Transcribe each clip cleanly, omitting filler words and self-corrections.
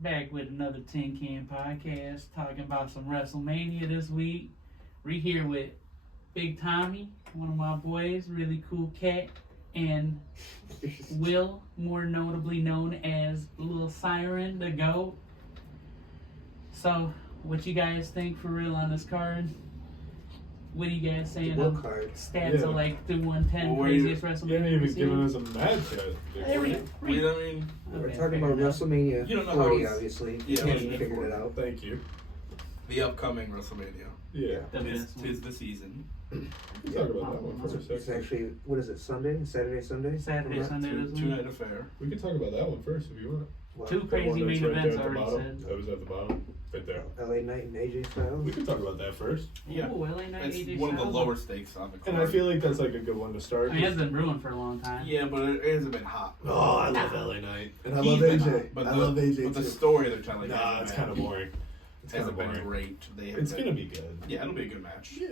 Back with another TinCan podcast, talking about some WrestleMania this week. We're here with Big Tommy, one of my boys, really cool cat, and Will, more notably known as Little Siren, the GOAT. So, what you guys think for real on this card? What are you guys saying? What card? Stats are like through 110, craziest WrestleMania. You haven't even given us a match yet. We're talking about WrestleMania 40, obviously. Yeah, we figured it out. Thank you. The upcoming WrestleMania. Yeah. Tis the season. We can talk about that one first. It's actually, what is it, Sunday? Saturday, Sunday? Saturday, Sunday this week. Two-night affair. We can talk about that one first if you want. What? Two crazy main events already bottom. said. That was at the bottom. Right there. LA Knight and AJ Styles. We can talk about that first. Yeah. Ooh, LA Knight, It's AJ one of the Styles. lower stakes on the card. And I feel like that's like a good one to start. I mean, it's been brewing for a long time. Yeah, but it hasn't been hot. Oh, I love LA Knight. And I He's love been AJ. hot, but I love AJ But the too. story they're telling Nah, it's kind of boring. It's kind hasn't of been boring. great. It's going to be good. Yeah, it'll be a good match. Yeah.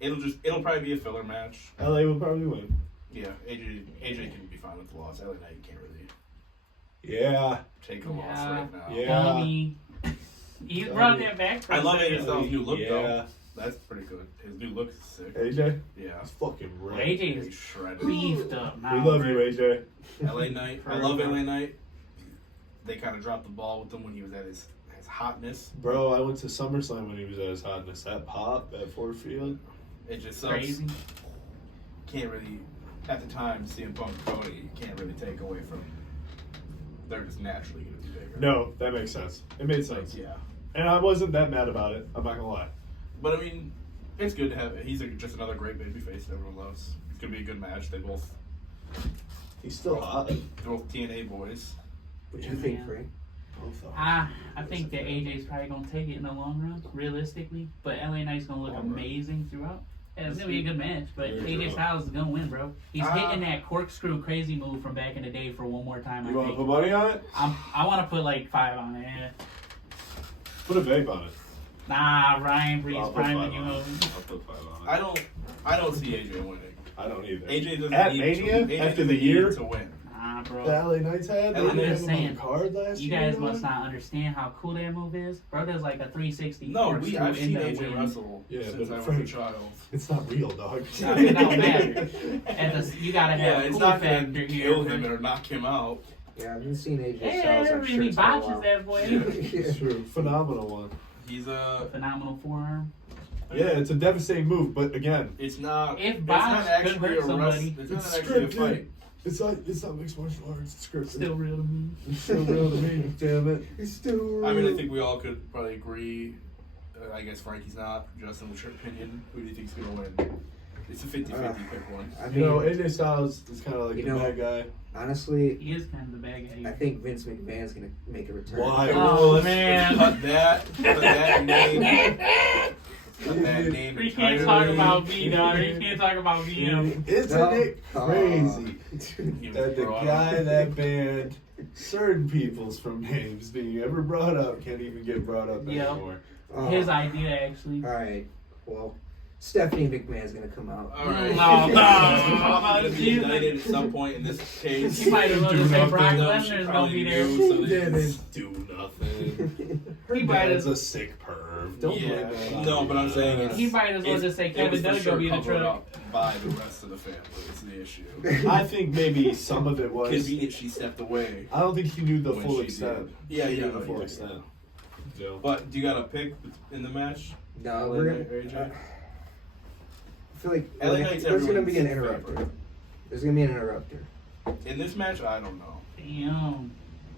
It'll probably be a filler match. LA will probably win. Yeah, AJ can be fine with the loss. LA Knight can't really Yeah. take a loss right now. Yeah. Dummy. You brought that back for I a love second. AJ Styles' new look Yeah. though. That's pretty good. His new look is sick. AJ? Yeah. That's fucking Well, right. AJ He's is shredded. beefed up now. We love you, AJ. LA Knight. I love LA Knight. They kind of dropped the ball with him when he was at his hotness. Bro, I went to SummerSlam when he was at his hotness. That pop at Ford Field. It just sucks. Crazy. Can't really, at the time, CM Punk and Cody, you can't really take away from. They're just naturally going to be bigger. No, that makes sense. It made Like, sense. yeah. And I wasn't that mad about it. I'm not gonna lie. But I mean, it's good to have. He's just another great babyface that everyone loves. It's going to be a good match. They both. He's still hot. They're both TNA boys. What do you think, Frank? I think that AJ's probably gonna take it in the long run, realistically. But LA Knight's gonna look amazing throughout. And it's gonna be a good match, but AJ Styles is gonna win, bro. He's hitting that corkscrew crazy move from back in the day for one more time. You want to put money on it? I want to put like 5 on it. Yeah. Put a vape on it. Nah, Ryan Breeze I'll put priming 5 you on know. it. I'll put 5 on it. I don't see AJ winning. I don't either. AJ doesn't At need Mania? to, AJ After doesn't the need year? to win. Nah, bro. The LA Knights had? I'm They just had him on saying, the card last You year. guys must not understand how cool that move is. Bro does like a 360 No, corkscrew I've seen into the AJ wind. wrestle Yeah, since but I was a Frank- child. It's not real, dog. Nah, it don't matter. You gotta have Yeah, a it's cool not factor going to here. kill him or knock him out. Yeah, I haven't seen AJ Yeah, Styles on really shirts in a botches while. that boy. It's true. Phenomenal one. He's a. Phenomenal forearm. Yeah, it's a devastating move, but again, It's not. If it's botch not could actually hurt a somebody. It's not it's actually a scripted. fight. It's not mixed martial arts. It's scripted. Still real to me. It's still real to me. Damn it. He's still real. I mean, I think we all could probably agree. I guess Frankie's not. Justin, what's your opinion? Who do you think's going to win? It's a 50-50 pick one. I You mean, know, AJ Styles is kind of like You the know, bad guy. honestly, He is kind of the bad guy I here. think Vince McMahon's going to make a return. Why? Oh, man. Cut that name. Cut that name We can't entirely. talk about me, dog. We can't talk about me. Isn't No. it crazy You that the fraud. guy that banned certain people's from names being ever brought up can't even get brought up Yep. anymore? His idea, actually. All right. Well, Stephanie McMahon's going to come out. All right. No, She's no. probably going to be Jesus. indicted at some point in this case. He might as well just say Brock No, Lesnar's she gonna probably be there. knew, He so they didn't just- do nothing. Her He might dad's as- a sick perv. Don't Yeah. blame that on No, me. but I'm saying it's- He might as well just say It Kevin was for Dunn sure gonna be in the covered truck. up by the rest of the family. It's the issue. I think maybe some of it was. Convenient, she stepped away. I don't think he knew the when full she extent. did. Yeah, He yeah, knew the full yeah. extent. Yeah. But do you got a pick in the match? No, LA we're Knight, going AJ? to. I feel like LA Knight's there's going to be an everyone's interrupter. favorite. There's going to be an interrupter. In this match, I don't know. Damn.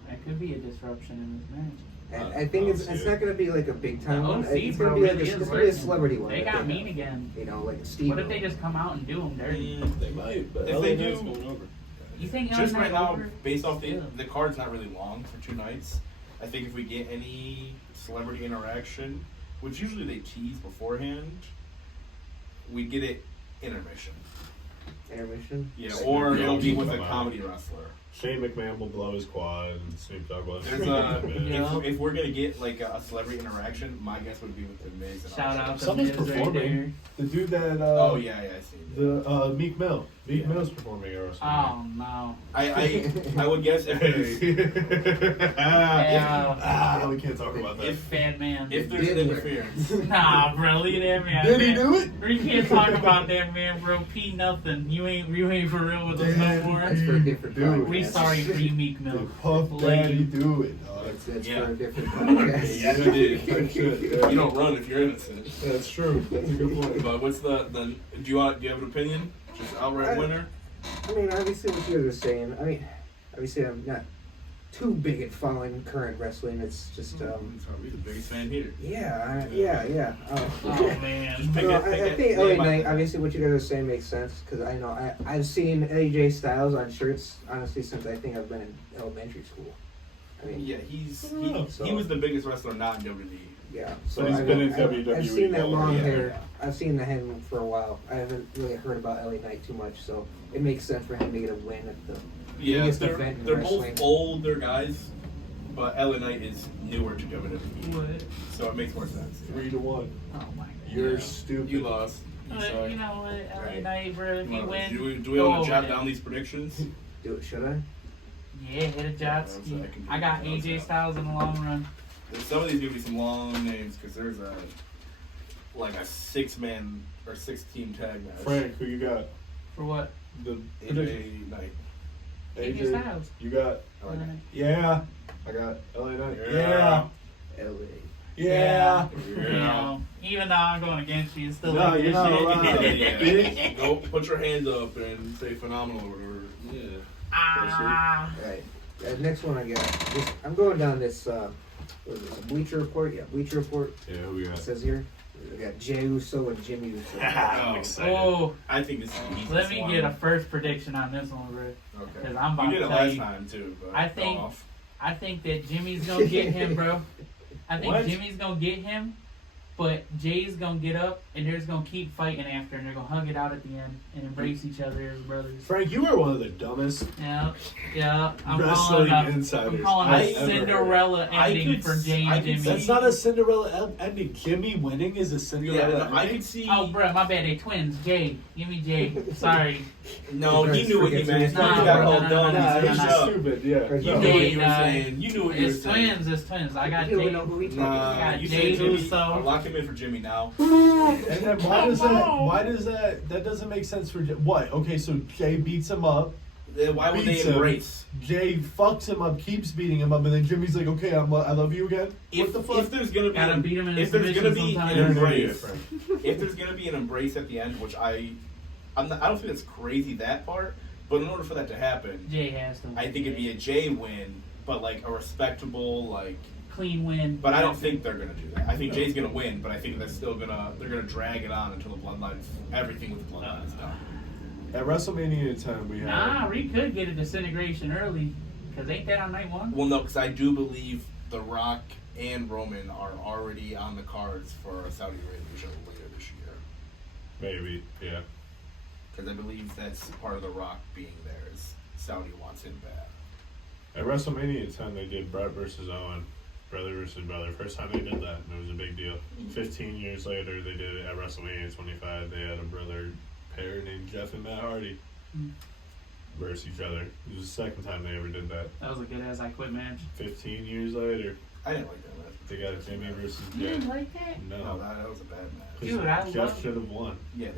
That could be a disruption in this match. And I think it's see not it. going to be like a big time The one. OC, It's bro, going to be like really a, is it's gonna be a working. celebrity one. They I got think. mean again. You know, like a Steve. What if they just come out and do them dirty? They might, but If LA they Knight's do- going over. You think Just LA right Knight now, over? based off Yeah. the card's not really long for 2 nights. I think if we get any celebrity interaction, which usually they tease beforehand, we get it intermission. Intermission. Yeah, Like, or no, it'll be keep with a them out. comedy wrestler. Shane McMahon will blow his quad and Snoop Dogg will. If we're gonna get like a celebrity interaction, my guess would be with the Miz. And Shout out to Someone's Miz performing. right The dude that. Oh yeah, I see. The Meek Mill. Meek Mill's performing at WrestleMania. Oh no. I would guess if we can't talk about that. Bad man. if there's interference. Nah, bro, leave that man. Did he do it? We can't talk about that man, bro. P nothing. You ain't for real with us no more. That's for a different Dude. podcast. We sorry for you, Meek Mill. Did Puff Daddy do it, dog? That's Yeah. for a different podcast. Yeah, you did. That shit, yeah. You don't run if you're innocent. That's true. That's a good point. But what's the do you have an opinion? Just outright winner? I mean, obviously what you were saying. I mean, obviously I'm not too big at following current wrestling. It's just He's probably the biggest fan here. yeah. Oh man. Just pick No, it. I think LA Knight, obviously what you guys are saying makes sense because I know I've seen AJ Styles on shirts honestly since I think I've been in elementary school. I mean, Yeah, So- he was the biggest wrestler not in WWE. yeah. So he's been in WWE I've seen that long longer. hair. I've seen him for a while. I haven't really heard about LA Knight too much, so it makes sense for him to get a win at the Yeah, biggest event in they're wrestling. both older guys, but LA Knight is newer to WWE, What? so it makes more sense. 3-1. Oh my god. You're Yeah. stupid. You lost. You But suck. you know what, LA Right. Knight, bro, if he Well, wins, do we want go to jot over down it. these predictions? Do it, should I? Yeah, hit a jot so ski. I can do I got that. AJ Styles in the long run. Some of these gonna be some long names because there's a 6-man or 6-team tag match. Frank, who you got? For what? The AJ Knight. AJ Styles. You got? LA Knight. Yeah. I got LA Knight. Yeah. LA. Yeah. You know, even though I'm going against you, it's still No, like you're this not shit. allowed. Yeah. Bitch. Go put your hand up and say phenomenal or whatever. Yeah. Ah. Right. Next one I got. I'm going down this. What is this? A Bleacher Report? Yeah, Bleacher Report. Yeah, who we It got? says here. We got Jey Uso and Jimmy Uso. I'm excited. Oh, I think this is the easiest let me one. get a first prediction on this one, bro. Okay. Because I'm about You did to it tell last you. time too, but I think- go off. I think that Jimmy's gonna get him, bro. I think What? Jimmy's gonna get him, but Jay's gonna get up and they're just gonna keep fighting after, and they're gonna hug it out at the end and embrace each other as brothers. Frank, you are one of the dumbest Yeah. I'm wrestling calling insiders I'm calling I've a ever Cinderella I ending could for s- Jay I and could Jimmy. That's not a Cinderella ending. Jimmy winning is a Yeah, Cinderella no, I ending. could see. Oh, bro, my bad. They twins. Jay, give me Jay. Sorry. No, he knew what he meant. No, He got no, all no, done. no, Nah, no, he's no, just no. stupid. Yeah. Cause You No. knew what you were Nah. saying. You knew what you were It's saying. twins. It's twins. I got You Jay. don't know who we talking about. got You Jay said Jimmy. Uso. Lock him in for Jimmy now. And then why does that? Why does that? That doesn't make sense for what? Okay, so Jay beats him up. Then why would Beats they him. embrace? Jay fucks him up, keeps beating him up, and then Jimmy's like, "Okay, I love you again." If, what the fuck? if there's gonna be Gotta beat him in if a there's gonna submission be sometime. an You're an idiot, embrace, Frank. if there's gonna be an embrace at the end, which I don't think that's crazy that part, but in order for that to happen, Jay has to. I think it'd be a Jay win, but like a respectable like. clean win. But I don't think they're gonna do that. I think Jay's gonna win, but I think they're gonna drag it on until the bloodline, everything with the bloodline is done. At WrestleMania 10, we had. Nah, we could get a disintegration early. Because ain't that on night one? Well, no, because I do believe The Rock and Roman are already on the cards for a Saudi Arabia show later this year. Maybe, yeah. Because I believe that's part of The Rock being there. Is Saudi wants him bad. At WrestleMania 10, they did Brett versus Owen. Brother versus brother. First time they did that, and it was a big deal. 15 years later, they did it at WrestleMania 25. They had a brother pair named Jeff and Matt Hardy versus each other. It was the second time they ever did that. That was a good ass I quit match. 15 years later, I didn't like that match. they got Jimmy versus You Jeff. didn't like that? No, No, that was a bad match. Dude, I Jeff love- should have won. Yeah,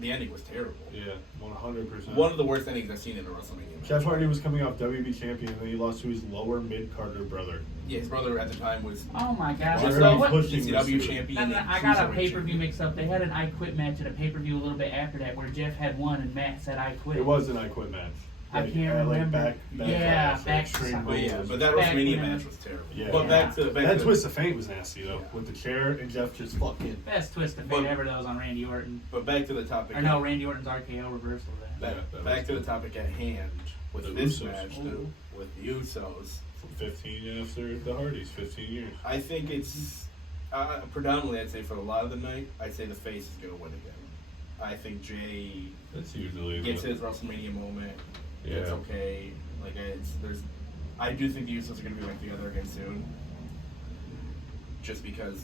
the ending was terrible. Yeah, 100%. One of the worst endings I've seen in a WrestleMania match. Jeff Hardy was coming off WB champion, and then he lost to his lower mid-Carter brother. Yeah, his brother at the time was Oh my gosh. Why just are So you what? pushing ECW this dude? champion. and I got a Cruiserweight pay-per-view champion. mixed up. They had an I Quit match at a pay-per-view a little bit after that where Jeff had won and Matt said I quit. It was an I Quit match. I can't remember. Yeah, back to Extreme something. But yeah, Rules. but that Back WrestleMania then. match was terrible. Yeah. But back to That twist of fate was nasty though, Yeah. with the chair and Jeff just fucking. Best twist of But- fate ever that was on Randy Orton. But back to the topic. Or no, Randy Orton's RKO reversal of that. Back, Yeah, that back was to the good. topic at hand with The this Usos. match too, with the Usos. 15 after the Hardys, 15 years. I think it's predominantly. I'd say for a lot of the night, I'd say the face is gonna win again. I think Jay That's usually gets his WrestleMania moment. Yeah. It's okay. Like I do think the Usos are going to be like together again soon. Just because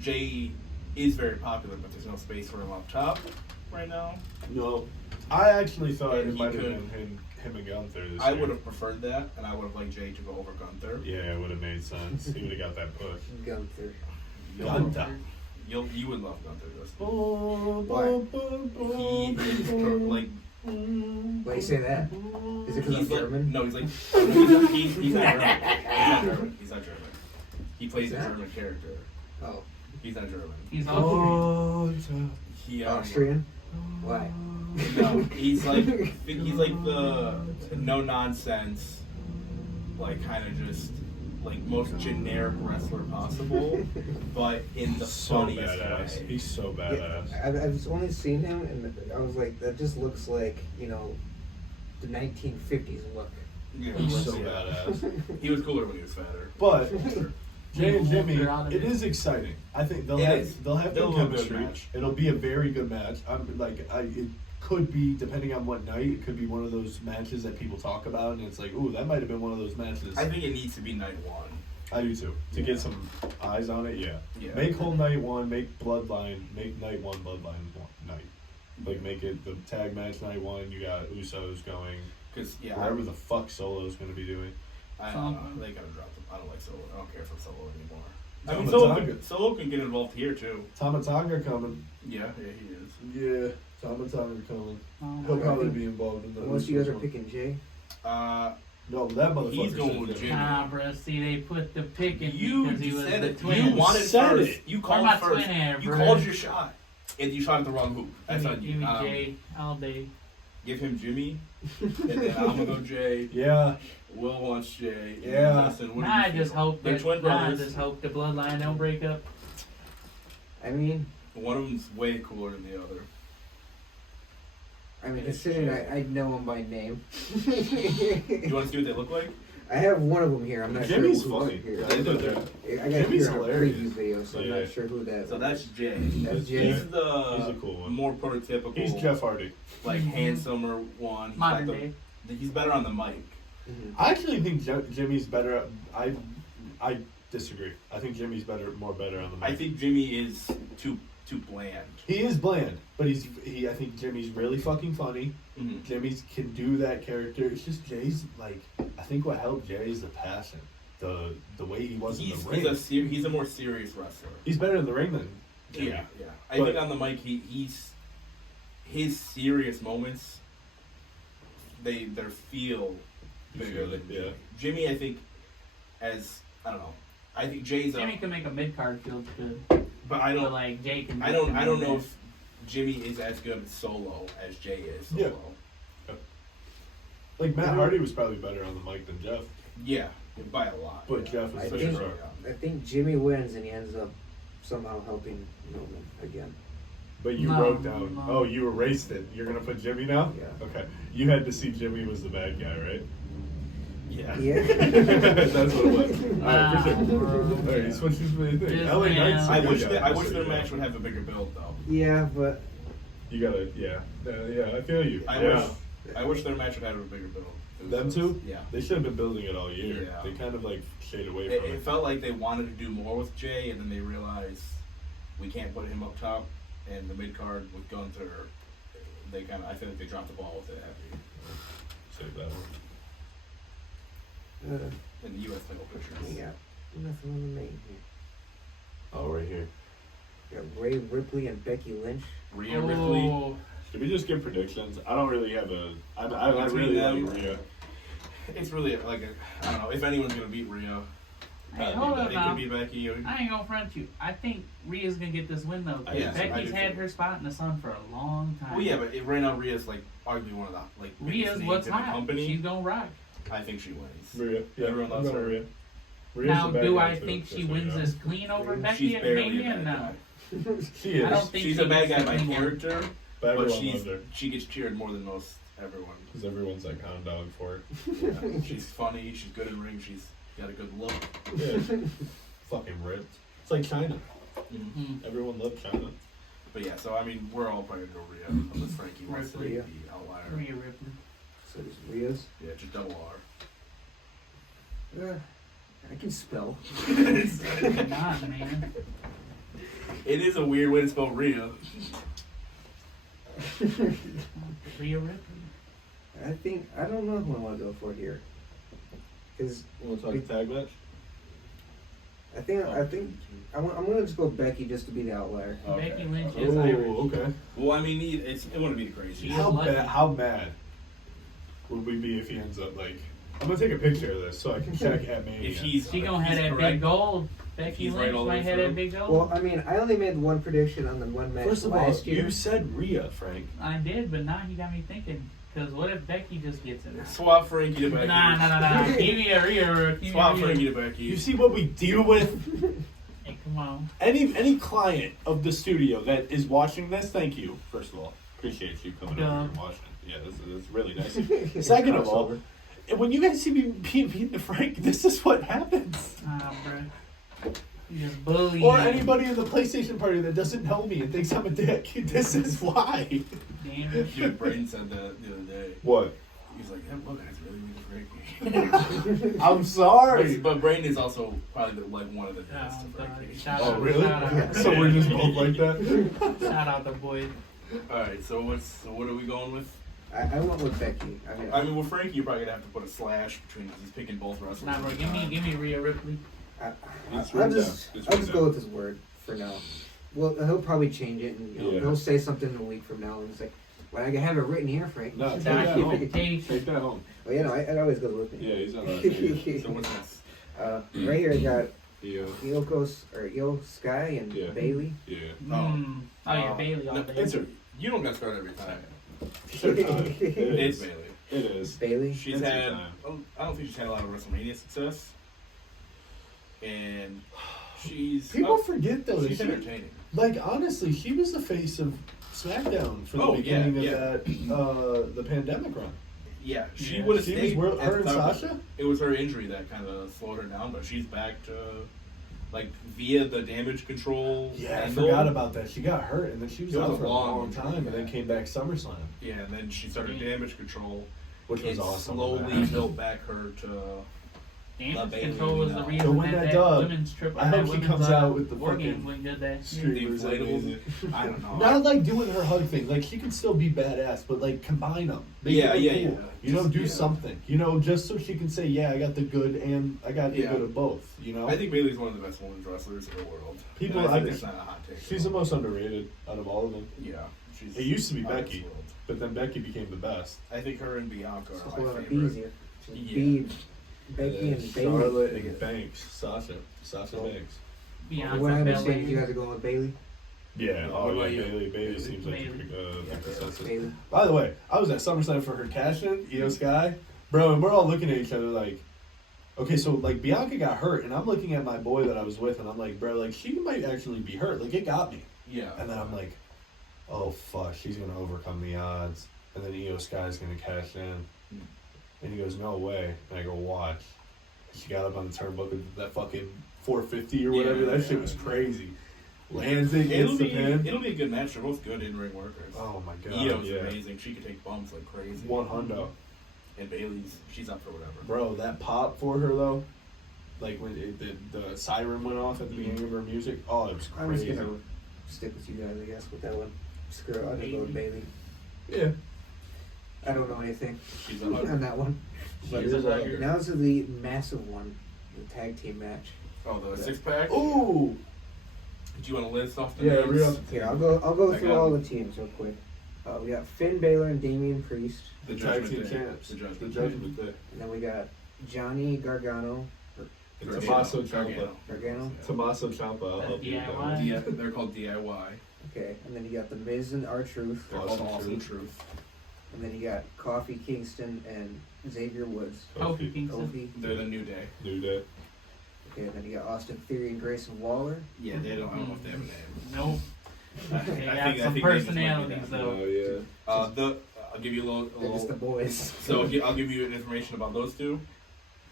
Jay is very popular, but there's no space for him up top right now. No, I actually thought And it he might have could- been him and Gunther this I year. would have preferred that, and I would have liked Jay to go over Gunther. Yeah, it would have made sense. He would have got that push. Gunther. Gunther. You would love Gunther. Why? He is like Why you say that? Is it because I'm he's like German? no, he's like he's not German. He's not German. He's not German. He plays a What's that? German character. Oh, He's not German. He's Austrian. He Austrian? Why? No, he's like the no nonsense, like kind of just like most generic wrestler possible, but in the So funniest badass. way. He's so Yeah, badass. I've only seen him, and I was like, that just looks like, the 1950s look. Yeah, He's so yeah. badass. He was cooler when he was fatter. But Jay and Jimmy, They're out of it it. is exciting. I think they'll It have is. they'll have They'll good have a good chemistry. match. It'll be a very good match. It could be, depending on what night, it could be one of those matches that people talk about, and it's like, ooh, that might have been one of those matches. I think it needs to be night one. I do too. To Yeah. get some eyes on it, yeah. Yeah. Make whole night one, make Bloodline, make night one Bloodline night. Like make it the tag match night one. You got Usos going. Because Whatever the fuck Solo's gonna be doing. I don't know. They gotta drop them. I don't like Solo. I don't care for Solo anymore. I mean, Tama Solo can get involved here too. Tonga coming. Yeah, he is. Yeah, Tonga coming. Oh, He'll Okay. probably be involved in the. Unless you guys are Usos one. picking Jay. No, that motherfucker. He's going should with go. Jimmy. Nah, bro. See, they put the pick in You because he was said the it. twin. You wanted said first. it. You Where called my first. twin at, You bro? called your shot, and you shot at the wrong hoop. That's give on me, you. give me Jay all day. Give him Jimmy, and then I'm gonna go Jay. Yeah, Will wants Jay. and Yeah. Justin, what do Nah, you I just feel? hope They're that. twin Nah, I brothers. just hope the bloodline don't break up. I mean, One of them's way cooler than the other. considering I know him by name. You want to see what they look like? I have one of them here. I'm not Jimmy's sure who's funny. here. Yeah, They're- I got Jimmy's here on a hilarious. preview video, so I'm Yeah. not sure who that. So that's Jay. That's Jay. He's the He's a cool one. more prototypical. he's Jeff Hardy. like Mhm. handsomer one. He's Modern got day. He's better on the mic. Mhm. I actually think Jimmy's better. I disagree. I think Jimmy's more better on the mic. I think Jimmy is too bland. he is bland, but I think Jimmy's really fucking funny. Mm-hmm. Jimmy's can do that character. It's just Jay's like. I think what helped Jay is the passion, the way he was in the ring. He's a more serious wrestler. He's better in the ring than Jimmy. Yeah. I But- think on the mic he's his serious moments. They feel You bigger feel than it, yeah. Jimmy. I think I don't know. I think Jay's Jimmy can make a mid card feel good, but I but don't. like Jay can. I don't know if Jimmy is as good solo as Jay is solo. Yeah. Like Matt Hardy was probably better on the mic than Jeff. Yeah, by a lot. But yeah. Jeff is I such think- a pro. I think Jimmy wins, and he ends up somehow helping Nolan again. But you No, wrote down. no. Oh, you erased it. You're gonna put Jimmy now. Yeah. Okay. You had to see Jimmy was the bad guy, right? Yeah. Yeah. That's what it was. All right, for sure. Bro. All right, he switches to the thing. Just LA man. Knight's. the I good wish guy, I wish so their yeah. match would have a bigger build though. Yeah, but You gotta, yeah, yeah. I feel you. I wish their match would have a bigger build. Them two? Yeah. They should have been building it all year. Yeah. They kind of like stayed away It, from it it. felt like they wanted to do more with Jay, and then they realized we can't put him up top, and the mid card with Gunther, I feel like they dropped the ball with it heavy. Save that one. In the U.S. title we pictures. got nothing on the main here. Oh, right here. We got Ray Ripley and Becky Lynch. Rhea Ripley. Oh, Should we just give predictions? I don't really have a. I Between really them, like Rhea. It's really like I don't know if anyone's gonna beat Rhea. hey, hold up It now. could be Becky. I ain't gonna front you. I think Rhea's gonna get this win though. 'Cause Yes, I Becky's do had too. her spot in the sun for a long time. Well, yeah, but right now Rhea's like arguably one of the biggest Rhea's names what's in the hot. company. She's gonna rock. I think she wins. Rhea. Yeah, Everyone I'm loves going her. Rhea. Rhea's Now, the bad do guy, I too, think just she so you wins know. this clean over She's Becky She's at barely Mania? a bad No. guy. She is. I don't think She's she a bad gets guy the by clean one. character, But but everyone loves her. she gets cheered more than most everyone. Because everyone's like hound dog for it. Yeah. She's funny. She's good in ring. She's got a good look. Yeah. Fucking ripped. It's like China. Mm. Everyone loved China. But yeah, so I mean, we're all probably gonna go Rhea unless Frankie wants to be Rhea. the outlier. Rhea Ripley. So just Rhea's. Yeah, just double R. I can spell. Come on, man. It is a weird way to spell Rhea. Rhea Ripley. I don't know who I want to go for here. Because We'll talk tag match. I think I'm gonna just go Becky just to be the outlier. Okay. Becky Lynch is Irish. Oh, okay. Well, I mean, it wouldn't be the craziest. She's How lucky. bad? How mad would we be if he ends up like? I'm gonna take a picture of this so I can check at Mania. If he's She gonna have that correct, big goal. Becky He's right Lynch all the might way have through. that big goal. Well, I mean, I only made one prediction on the one match First of all, last year. you said Rhea, Frank. I did, but now he got me thinking. Because what if Becky just gets it? swap Frankie to Becky. Nah. Give me a Rhea. Give me Swap a Rhea. Frankie to Becky. You see what we deal with? Hey, come on. Any client of the studio that is watching this, thank you. First of all, appreciate you coming over here and watching. Yeah, this is really nice. Second of all, when you guys see me being mean to Frank, this is what happens. Bro. You just bully. Or anybody in the PlayStation party that doesn't know me and thinks I'm a dick. This is why. Damn it. Dude, Braden said that the other day. What? He's like, that guy's really mean to Frankie. I'm sorry. But Braden is also probably one of the best to Oh, Frankie. shout Oh, out, really? Shout out. So we're just both like that? Shout out the boys. Alright, so what are we going with? I went with Becky. I mean, with Frankie, you're probably gonna have to put a slash between because he's picking both wrestlers. Nah, bro, give me Rhea Ripley. I'll It's written just down. It's I'll written just go with his word for now. Well, he'll probably change it, and Yeah. he'll say something a week from now, and it's like, "Well, I have it written here, Frank." No, take Nah, that keep home. it tape. Take that home. Well, it always goes with me. Yeah, he's not right. So what's next? Right here, I got Yeah. Io Sky and Yeah. Bailey. Yeah. Oh yeah, Bailey all No, day. answer. You don't gotta start every time. Sure time. It It's is. Bailey. It is. Bailey. She's It's her had. time. I don't think she's had a lot of WrestleMania success, and she's People forget though that she's she, entertaining. like honestly, she was the face of SmackDown for the Oh, beginning yeah, of that the pandemic run. Yeah, she Yeah. would have She stayed. was at her the and top. Sasha. It was her injury that kind of slowed her down, but she's back to via the damage control. Yeah, I angle. forgot about that. She got hurt and then she was It was out a for a long long injury, time, and then yeah. came back SummerSlam, Yeah, and then she started Yeah. damage control. which was It awesome. slowly built back her to. Damage Bailey, control was the no. reason To win that that dub, women's triple. I hope that she women's, comes out with the war fucking games when did that. Yeah. Streamers, The inflatables. I don't know. Not like doing her hug thing. Like she can still be badass, but like combine them. Make Yeah, it yeah, cool. yeah. You know, Just- do yeah. something. You know, just so she can say, "Yeah, I got the good and I got the Yeah. good of both." You know, I think Bailey's one of the best women's wrestlers in the world. People- And I I think think that's not a hot take. she's the most underrated out of all of them. Yeah, she's. It used to be out of this Becky. world. But then Becky became the best. I think her and Bianca It's are a whole lot my of favorite. B's here. Yeah. B, Becky and Bailey. Charlotte and Banks, Sasha Banks. Beyonce What I understand, Belair. you guys are going with Bailey. Yeah, What oh yeah, about you? Bailey Bailey. seems like Bailey. the consensus. Bailey. By the way, I was at SummerSlam for her cash-in, Io Sky, bro, and we're all looking at each other like, okay, so like Bianca got hurt, and I'm looking at my boy that I was with, and I'm like, bro, like she might actually be hurt, like it got me, Yeah. and then I'm like, oh fuck, she's gonna overcome the odds, and then Io Sky's gonna cash in, and he goes, no way, and I go, watch. She got up on the turnbuckle, did that fucking 450 or whatever, that shit was crazy. Lands it, It'll gets the be pin. it'll be a good match. They're both good in ring workers. Oh my god, Io's yeah. amazing. She could take bumps like crazy. 100. And Bailey's she's up for whatever. Bro, that pop for her though, like when the siren went off at the beginning of her music, oh, it was I'm just crazy. gonna stick with you guys, I guess, with that one. Screw it, I'll just go with Bailey. Yeah. I don't know anything She's on up. that one. But She's a hugger. now to the massive one, the tag team match. Oh, the 6-pack. Ooh. Do you want to list off the Yeah, names? read off Here, I'll go I through got all it. the teams real quick. We got Finn Balor and Damian Priest, The Tag Judgment team Day. champs. The Judgment The Day. Judgment Day. and then we got Johnny Gargano, And Tommaso Ciampa. Gargano. Gargano. Tommaso Ciampa. I'll help you with that one. DIY. They're called DIY. Okay, and then you got the Miz and R-Truth, They're Awesome called Awesome Truth. Truth. and then you got Kofi Kingston and Xavier Woods. Kofi Kingston. Kofi. They're the New Day. New Day. Okay, and then you got Austin Theory and Grayson Waller. Yeah, they don't. I don't know if they have a name. Nope. I They got think some they just might be personalities that. though. Oh yeah. I'll give you a little. They're just the boys. So I'll give you information about those two.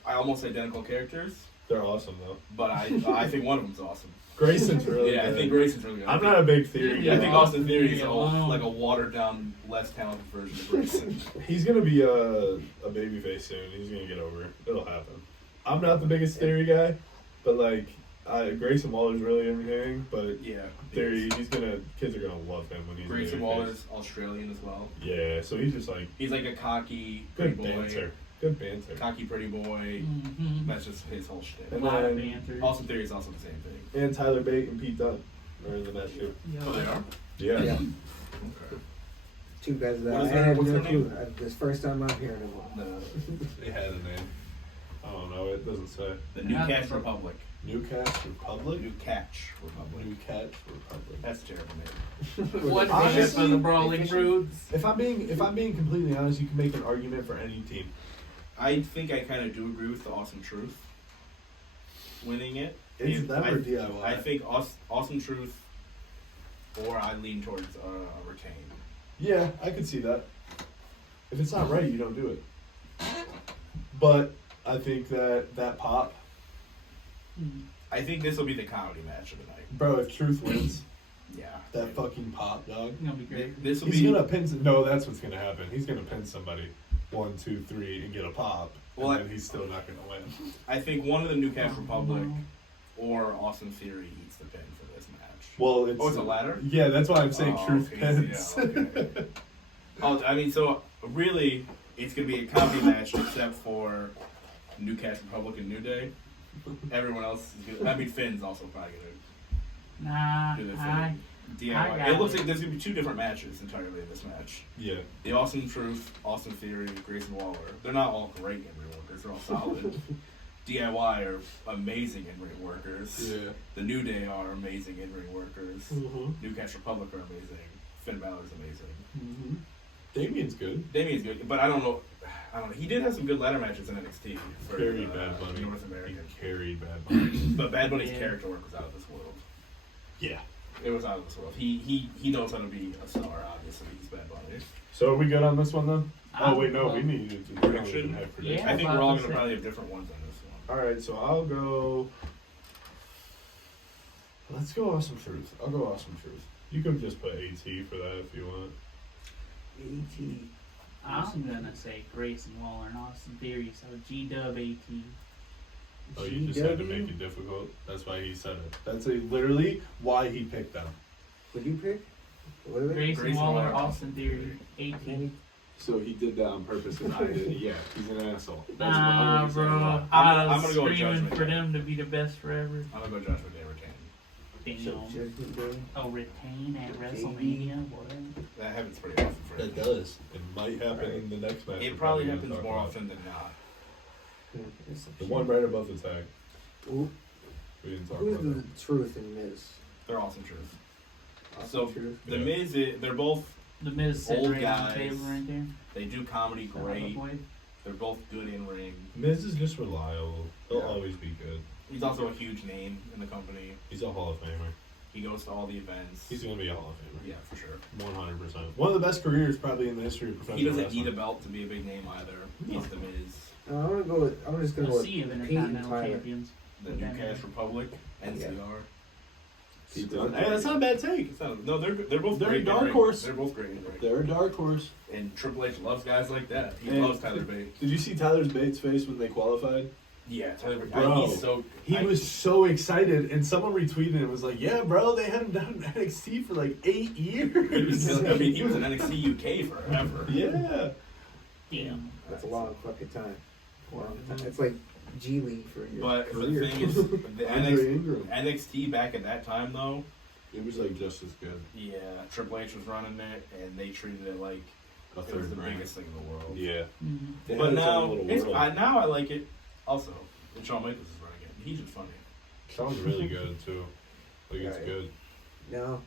Are almost identical characters. They're awesome though. but I think one of them's awesome. Grayson's really Yeah, good. I think Grayson's really good. I'm not a big theory Yeah, I guy. think Austin Theory is alone. like a watered down, less talented version of Grayson. He's gonna be a babyface soon. He's gonna get over it. It'll happen. I'm not the biggest theory guy, but like Grayson Waller's really entertaining. But Yeah, Theory, kids are gonna love him when he's Grayson a babyface. Waller's Australian as well. Yeah, so he's just like He's like a cocky, pretty good boy. banter. Good banter. Cocky, pretty boy. Mm-hmm. That's just his whole shit. A And lot of then banter. Austin Theory is also the same thing. And Tyler Bate and Pete Dunne are in the match too. Oh, they are? Yeah. Yeah. Okay. Two guys that What is I their- have what's no their clue. name? This first time I'm hearing of them. They had a name. I don't know. It doesn't say. The New Catch Republic. Newcastle Republic. New Catch Republic. New Catch Republic. That's a terrible name. One Honestly, bishop of the Brawling Brutes. If I'm being completely honest, you can make an argument for any team. I think I kind of do agree with the Awesome Truth winning it. It's them I, or DIY. I think Awesome Truth, or I lean towards Retain. Yeah, I could see that. If it's not right, you don't do it. But I think that pop, I think this will be the comedy match of the night. bro. If Truth wins, Yeah. that fucking pop, dog. It's gonna be great. This will He's be. gonna pin. No, that's what's gonna happen. He's gonna pin somebody, 1, 2, 3, and get a pop. Well, and then he's still not gonna win. I think one of the New Catch Republic or Awesome Theory eats the pin for this match. Well, it's Oh, it's a ladder? Yeah, that's why I'm saying Oh, Truth okay, pins. yeah, okay. Oh, I mean, so really, it's gonna be a comedy match except for New Catch Republic and New Day. Everyone else is gonna. I mean, Finn's also probably gonna Nah, do the I Finn DIY. I got It looks it. like there's gonna be two different matches entirely in this match. Yeah. The Awesome Truth, Awesome Theory, Grayson Waller. They're not all great in-ring workers. They're all solid. DIY are amazing in-ring workers. Yeah. The New Day are amazing in-ring workers. Mm-hmm. New Catch Republic are amazing. Finn Balor's amazing. Mm-hmm. Damien's good. Damien's good, but I don't know. He did have some good ladder matches in NXT for Carried Bad Bunny. North American. He carried Bad Bunny. But Bad Bunny's Yeah. character work was out of this world. Yeah. It was out of this world. He knows how to be a star. Obviously, he's Bad Bunny. So are we good on this one then? Oh wait, no, well, we needed to Prediction? have prediction. Yeah. I think we're all about gonna to probably have different ones on this one. All right, so I'll go. Let's go Awesome Truth. I'll go Awesome Truth. You can just put AT for that if you want. AT. I'm gonna say Grayson Waller and Austin Theory, so G-Dub AT. Oh, you just had to GW? make it difficult. That's why he said it. That's literally why he picked them. Would you pick? What are they? Grayson Waller, Austin Theory, AT. Any? So he did that on purpose, and I did. Yeah, he's an asshole. Nah, bro. I'm I was gonna go with screaming Judgment for Day. them to be the best forever. I'm gonna go Joshua Day Retain. Damn. Oh, retain at WrestleMania? What? That happens pretty often for him. That does. It might happen in the next match. It we're probably gonna happens talk more about. often than not. The one right above the tag. Who, We didn't talk who's about the that. Truth in Miz? They're awesome truth. Awesome So Truth. the Yeah. Miz, they're both. The Miz sitting Old right on guys. the table right there. They do comedy great. Boy. They're both good in ring. Miz is just reliable. He'll Yeah. always be good. He's also a huge name in the company. He's a Hall of Famer. He goes to all the events. He's gonna be a Hall of Famer. Yeah, for sure. 100%. One of the best careers probably in the history of professional He doesn't wrestling. need a belt to be a big name either. He's the Miz. No, I'm gonna go with. I'm just gonna A go with sea of Pete and Intercontinental Tyler. Champions. The New Cash Republic, NCR. Hey, that's not a bad take. It's not, no, they're both They're great a in dark ring. horse. They're both great in ring. They're a dark horse. And Triple H loves guys like that. He And- loves Tyler Bate. Did you see Tyler Bates' face when they qualified? Yeah, Tyler Bate. Bro, He's so. He was so excited, and someone retweeted and was like, "Yeah, bro, they hadn't done NXT for like 8 years." I mean, he was in NXT UK forever. Yeah. Damn. That's a long fucking time. Long time. It's like G League for your But career. the thing is, the Andre Ingram. NXT back at that time though, It was like just as good. yeah, Triple H was running it, and they treated it like A it was third the brand. biggest thing in the world. Yeah. Mhm. They But had its now, own little it's, world. now I like it. Also, and Shawn Michaels is running it. He's just funny. Sean's really good too. Like it's Right. good. Now,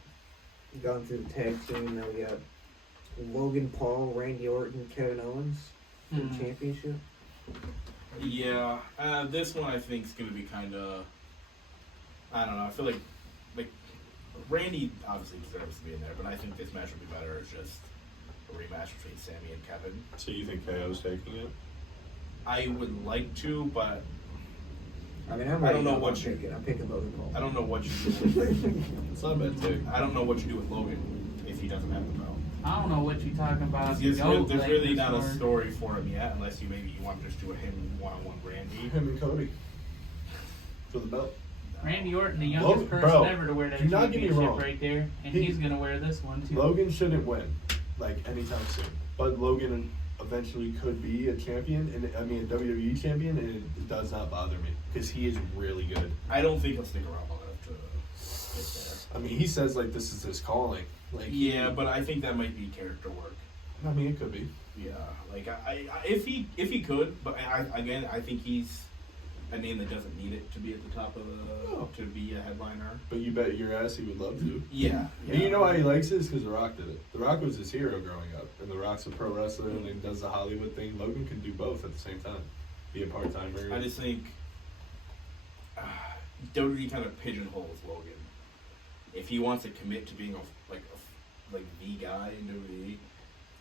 gone through the tag team. Now we got Logan Paul, Randy Orton, Kevin Owens for the Mhm. championship. Yeah, this one I think is gonna be kind of. I don't know. I feel like Randy obviously deserves to be in there, but I think this match would be better as just a rematch between Sammy and Kevin. So you think KO's taking it? I would like to, but I mean, I'm I ready don't to know know what what you- I'm picking. I'm picking Logan Paul. I don't know what you do. With, It's not a bad take. I don't know what you do with Logan if he doesn't have the belt. I don't know what you're talking about. There's Like really this not a or- story for him yet, unless you want to just do a him one-on-one Randy. Him and Cody for the belt. Randy Orton, the youngest Logan, person bro, ever to wear that do not get me championship wrong. right there, and He- he's gonna wear this one too. Logan shouldn't win, like, anytime soon. But Logan eventually could be a champion, and I mean a WWE champion, and it does not bother me because he is really good. I don't think he'll stick around long enough to get I mean, he says like this is his calling. Like, there. Yeah, but I think that might be character work. I mean, it could be. Yeah, like I if he could, but I think he's a name that doesn't need it to be at the top of to be a headliner. But you bet your ass he would love to. Yeah, And you know why he likes this? Because The Rock did it. The Rock was his hero growing up, and The Rock's a pro wrestler and he does the Hollywood thing. Logan can do both at the same time. Be a part timer. I just think WWE kind of pigeonholes Logan. If he wants to commit to being like the guy in WWE,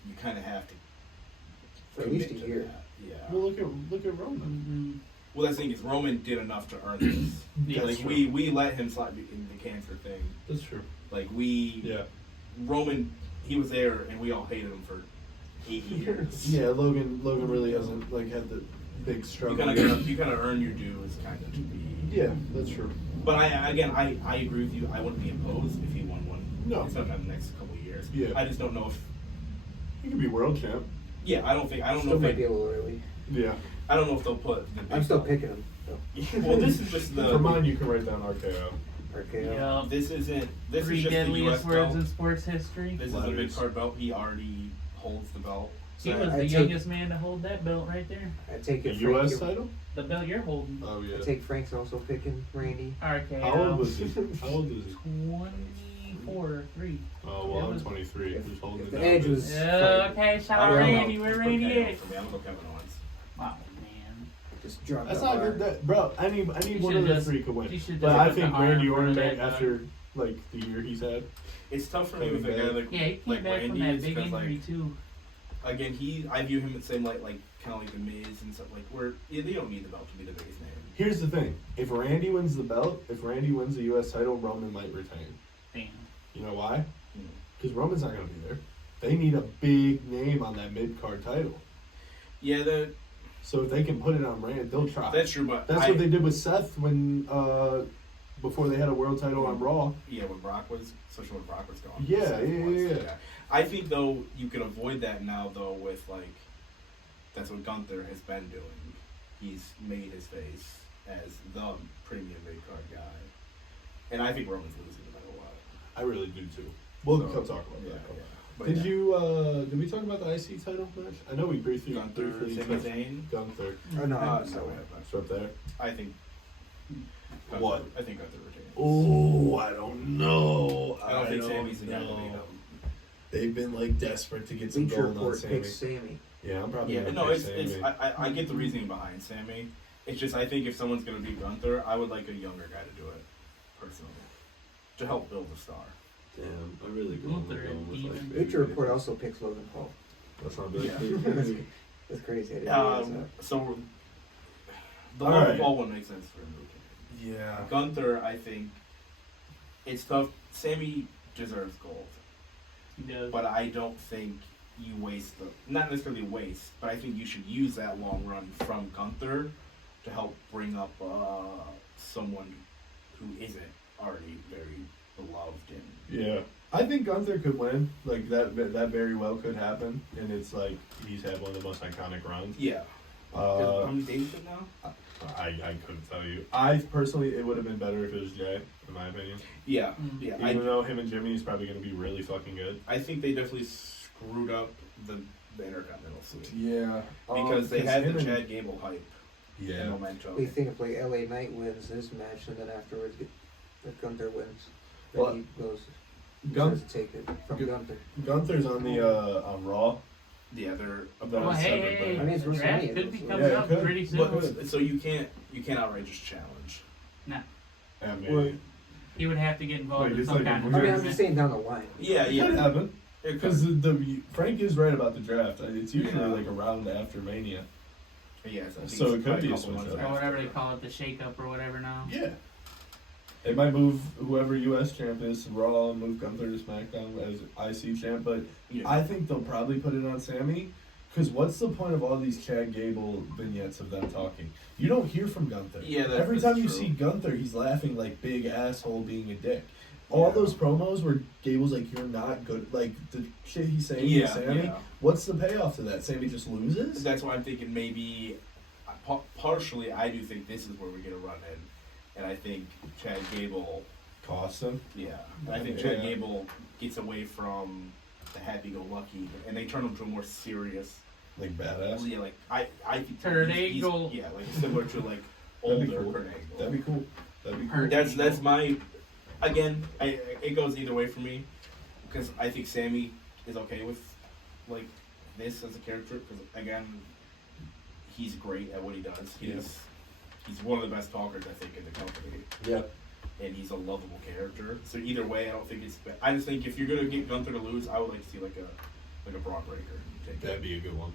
you kind of have to For at least commit a to year. that. Yeah. Well, look at Roman. Well, that's the thing is Roman did enough to earn this. Yeah, Like true. we let him slide in the cancer thing. That's true. Like Yeah. Roman, he was there and we all hated him for 8 years. Yeah, Logan really hasn't like had the big You struggle. kind of earn your dues, kind of to be. Yeah, that's true. But I agree with you. I wouldn't be opposed if he won one. No. Sometime in the next couple of years. Yeah. I just don't know if. He could be world champ. Yeah, I don't know Still if might be a little early. Yeah. I don't know if they'll put. The big I'm still belt. picking him. So. Well, this is just the. For mine, you can write down RKO. RKO. Yeah. This isn't. This Three is just the deadliest U.S. words belt. in sports history. This is the Letters. mid card belt. He already holds the belt. He So was I the take- youngest man to hold that belt right there. I take The it. U.S. Frank, title? The belt you're holding. Oh yeah. I take Frank's also picking Randy. RKO. How old was he? How old was he? 24 or 3. Oh well, I'm 23. If- Who's holding if it the down? edge was- Okay, shout out I don't know. Randy. Where Randy is? For me, I'm gonna go Kevin Owens. Wow, man. Just drop That's that not bar. good. That, bro, I need You one of should've the just- three could you win. should've But just I put think the arm Randy in front of Orton, that after like the year he's had, It's tough for me Coming with a guy back. like Yeah, he came like back Randy from that is big 'cause, injury like, too. again, I view him the same like kind of like the Miz and stuff. Like where they don't need the belt to be the biggest name. here's the thing: if Randy wins the belt, if Randy wins the U.S. title, Roman might retain. Damn. You know why? Hmm. Because Roman's not going to be there. They need a big name on that mid card title. Yeah, So if they can put it on Randy, they'll try. that's true. But That's what they did with Seth when before they had a world title on Raw. Yeah, when Brock was, especially when Brock was gone. Yeah, Seth yeah, was, yeah. I think though you could avoid that now though with like that's what Gunther has been doing. He's made his face as the premium mid card guy, and I think Roman's losing no matter what. I really do too. We'll So, come talk about yeah, that. yeah. But Did yeah. you? Did we talk about the IC title match? I know we briefly. Gunther, Sami touched- Zayn? Gunther. Oh no, No, it's that way. It's up there. I think. What? I think Gunther retains. Oh, I don't know. I don't think Sammy's the guy to beat him. They've been like desperate to get some Bleacher gold on Report Sammy. picks Sammy. Yeah, I'm probably Yeah, gonna no, pick it's Sammy. I get the reasoning behind Sammy. It's just I think if someone's gonna beat Gunther, I would like a younger guy to do it, personally, to help build the star. Damn, I really Gunther and Demon. Bleacher Report also picks Logan Paul. That's not big. Yeah. That's crazy. I didn't realize that. So the All Logan right. Paul one makes sense for him. Yeah. Gunther, I think it's tough. Sammy deserves gold, He does. but I don't think you waste not necessarily waste, but I think you should use that long run from Gunther to help bring up someone who isn't already very beloved and Yeah. I think Gunther could win. Like that very well could happen. And it's like he's had one of the most iconic runs. yeah. How many days is it now? I couldn't tell you. I personally, it would have been better if it was Jay, in my opinion. Yeah, Mm. yeah. Even though him and Jimmy is probably going to be really fucking good. I think they definitely screwed up the Intercontinental suit Yeah. because they had him the and- Chad Gable hype and Yeah. momentum. We think if like LA Knight wins this match and then afterwards if Gunther wins, then Well, he goes Gun- tries to take it from Gun- Gunther. Gunther's on the on Raw. Yeah, they're About Well, a hey, seven, hey, but- hey, I mean, it's the draft WrestleMania, could be so- coming Yeah, it up could. pretty soon. but so you can't outright just challenge. I mean, Well, He would have to get involved Like, in it's some like a kind of I mean, I'm tournament. just saying down the line. Yeah, it could happen. It Because could. the Frank is right about the draft. It's usually Yeah. like around after Mania. Yeah, so, I think So it's it could be a couple switch months up. Or after. whatever they call it, the shake-up or whatever now. Yeah. They might move whoever U.S. champ is to Raw and move Gunther to SmackDown as IC champ, but Yeah. I think they'll probably put it on Sammy. Because what's the point of all these Chad Gable vignettes of them talking? You don't hear from Gunther. Yeah, Every that's time you true. see Gunther, he's laughing like big asshole being a dick. All Yeah. those promos where Gable's like, "You're not good," like the shit he's saying to Sammy. yeah. What's the payoff to that? Sammy just loses. That's why I'm thinking maybe, partially, I do think this is where we get a run in, and I think Chad Gable, Cost him. yeah, I think Chad Yeah. Gable gets away from the happy-go-lucky, and they turn him to a more serious. Like badass. Yeah, like I think Kurt he's- Angle. yeah, like similar to like That'd be older cool. Kurt Angle. That'd be cool. That'd be cool. Kurt- That's my, again, it goes either way for me, because I think Sammy is okay with like this as a character, because again, he's great at what he does. He's one of the best talkers I think in the company, Yeah. and he's a lovable character. So either way, I don't think it's. I just think if you're gonna get Gunther to lose, I would like to see like a Braun Breaker. Take That'd it. be a good one.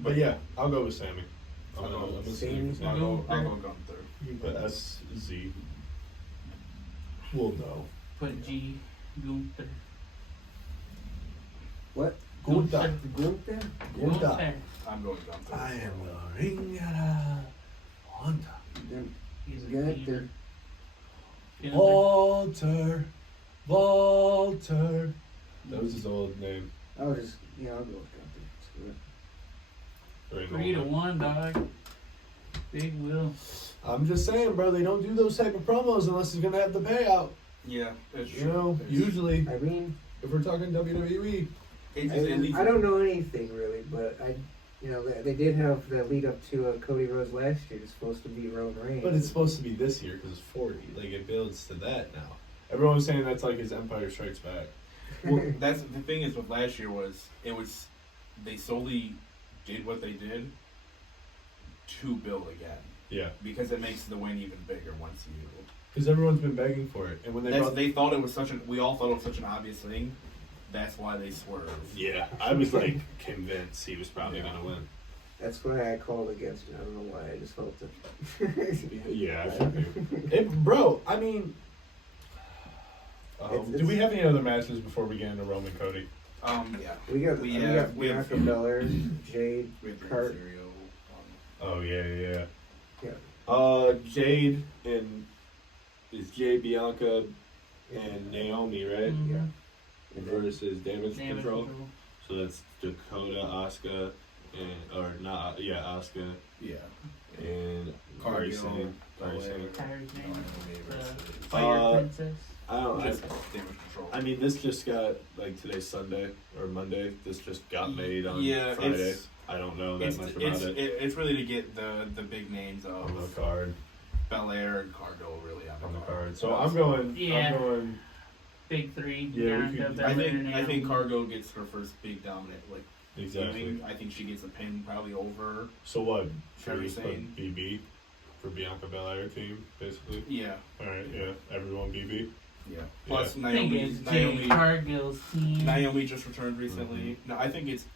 But yeah, I'll go with Sammy. I'm I'll go gonna with say Sammy. Sammy. I'll go Gunther. You can put SZ. We'll know. Put G. Gunther. What? Gunther. Gunther? Gunther. I'm going Gunther. I am the ring Hunter. Then He's a Gunther. demon. Walter. Walter. That was his old name. I'll just, yeah, I'll go with Gunther. Screw it. Ring 3-1, dog. Big Will. I'm just saying, bro, they don't do those type of promos unless it's gonna have the payout. Yeah, that's true. You know, It's- usually I mean, if we're talking WWE, it's just at least I don't know anything really, but they did have the lead up to Cody Rhodes last year. It's supposed to be Roman Reigns. but it's supposed to be this year because it's 40. Like it builds to that now. Everyone was saying that's like his Empire Strikes Back. Well, that's the thing is with last year was they solely did what they did to build again, Yeah, because it makes the win even bigger once you. because everyone's been begging for it, and when They thought it was we all thought it was such an obvious thing. That's why they swerved. yeah, I was like convinced he was probably gonna win. That's why I called against it. I don't know why. I just felt it. Yeah, I feel you. Bro, I mean, do we have any other matches before we get into Roman Cody? Yeah. We got We Bianca have- Belair, Jade, We have Cart. Mysterio. Oh yeah. Yeah. Jade and is Jade, Bianca, and Naomi, right? Mhm. Yeah. And then Versus Damage Damage Control. control. So that's Dakota, Asuka, Asuka Yeah. and Cargill, Carson. Belair, Tyre's name. Naomi versus Fire Princess. I don't. just Damage Control. I mean, this just got like today's Sunday or Monday. This just got made on Yeah, Friday. it's- I don't know that much about it. It's really to get the big names On the of card. Belair and Cargill really On the card. So I'm going. Yeah. I'm going. Big three. Yeah, we Bianca, could- Belair, I think Naomi. Cargill gets her first big dominant Exactly. viewing. I think she gets a pin probably over. So what? Sure, Should we you're just saying. put BB for Bianca Belair team, basically? Yeah, All right. Yeah. Everyone BB. yeah. Plus Thing is, Naomi, Jade Cargill's team. Naomi just returned recently. No, I think it's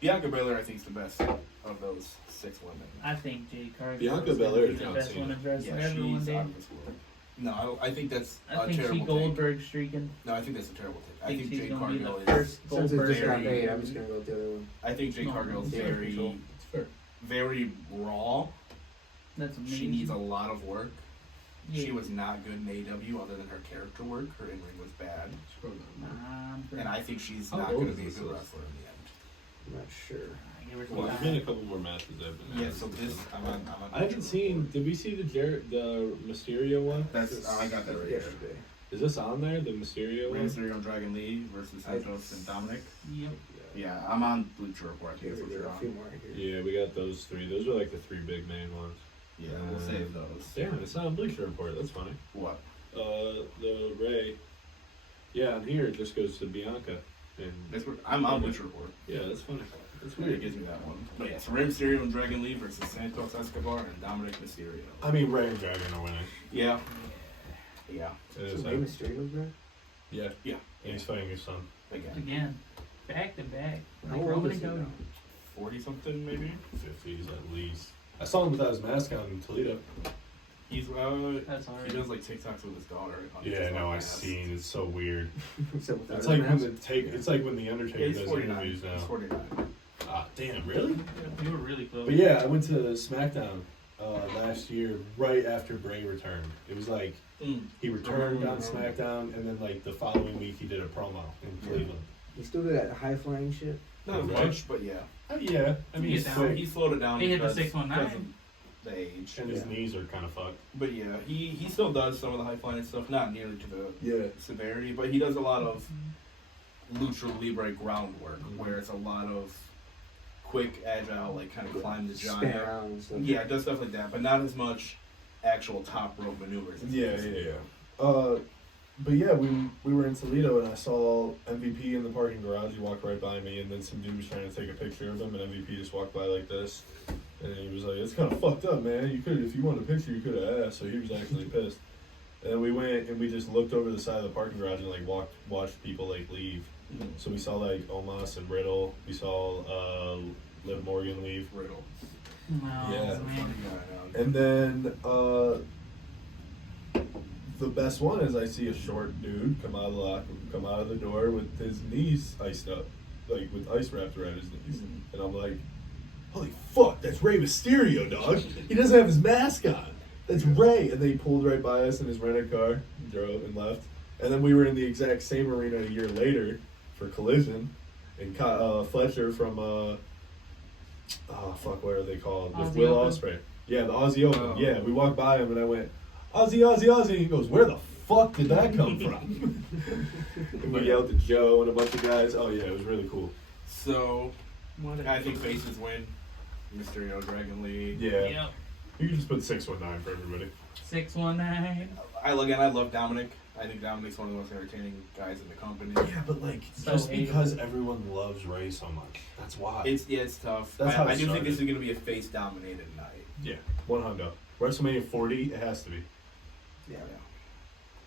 Bianca Belair. I think is the best of those 6 women. I think Jade Cargill Bianca is Belair the is John best Cena. women's wrestler Yeah, ever one she's day. out of this world. No, I think that's I a think she terrible take. Goldberg streaking. No, I think that's a terrible take. I think she's Jade gonna be the Cargill is. first since it's Goldberg. just got very- made, I'm just gonna go with the other one. I think Jade No, Cargill is Damage very, Control. It's fair. very raw. That's amazing. She needs a lot of work. Yeah. She was not good in AEW other than her character work. Her in-ring was bad. And I think she's How not old going is to be a this good list? wrestler in the end. I'm not sure. Give her some Well, there's time. been a couple more matches that have been. Yeah, added so to this, them. I'm on I haven't seen. Did we see the Mysterio one? That's, I got that right here. Yesterday. Is this on there? The Mysterio Rey one? Mysterio and Dragon Lee versus Santos and Dominic. Yep. Yeah, I'm on Bleacher Report. I think Here that's what we you're go. A on. few more here. Yeah, we got those 3. Those are like the 3 big main ones. Yeah, we'll save those. Damn, it's not on Bleacher Report. That's funny. What? The Ray. Yeah, and here it just goes to Bianca. And That's what, I'm on Bleacher Report. yeah, that's funny. That's It weird. gives me that one. But yeah, so Rey Mysterio and Dragon Lee versus Santos Escobar and Dominic Mysterio. I mean, Ray and Dragon are winning. Yeah. Yeah. It is So that. Rey Mysterio's back? Yeah. Yeah. And he's fighting his son. Again. Again. Back to back. How Like old Roman is and he Cody. now? 40 something maybe. 50s at least. I saw him without his mask on in Toledo. He's That's alright. he does like TikToks with his daughter. On Yeah, his no, I've podcast. seen. It's so weird. So without It's his like when mask? It's like when the Undertaker Yeah, he's does 49. interviews now. He's 49. Ah, damn, really? You were really close. But yeah, I went to SmackDown last year, right after Bray returned. It was like he returned on SmackDown, and then like the following week he did a promo in Cleveland. You still do that high flying shit? Not as Right. much, but yeah. Yeah, I mean, He it's gets quick, He slowed it down. He hit the because 619. of the age. and his Yeah. knees are kind of fucked. But yeah, he still does some of the high flying stuff, not nearly to the Yeah. severity, but he does a lot of lucha libre groundwork, Mhm. where it's a lot of quick, agile, like kind of climb the Spin giant. around and stuff. Yeah, it does stuff like that, but not as much actual top rope maneuvers. Yeah. But yeah, we were in Toledo, and I saw MVP in the parking garage. He walked right by me, and then some dude was trying to take a picture of him, and MVP just walked by like this, and he was like, "It's kind of fucked up, man. You could, if you wanted a picture, you could have asked." So he was actually pissed. And then we went and we just looked over the side of the parking garage and like watched people like leave. Mhm. So we saw like Omos and Riddle. We saw Liv Morgan leave. Riddle. No, Yeah. That's a man. funny guy now. And then the best one is I see a short dude come out of the door with his knees iced up, like with ice wrapped around his knees. Mhm. And I'm like, holy fuck, that's Rey Mysterio, dog. He doesn't have his mask on. That's Rey. And then he pulled right by us in his rented car, and drove and left. And then we were in the exact same arena a year later for Collision, and Fletcher from what are they called? With Aussie Will Open? Ospreay. Yeah, the Aussie Open. Oh. Yeah, we walked by him and I went, Aussie, Aussie, Aussie. And he goes, where the fuck did that come from? And we yelled at Joe and a bunch of guys. Oh yeah, it was really cool. So, What I think faces win. Mysterio, Dragon Lee. Yeah. Yep. You can just put 619 for everybody. 619. I love Dominic. I think Dominic's one of the most entertaining guys in the company. Yeah, but like, So just hated. because everyone loves Ray so much. That's why. It's tough. That's how I it do think started. this is going to be a face dominated night. Yeah, 100. WrestleMania 40, it has to be. Yeah.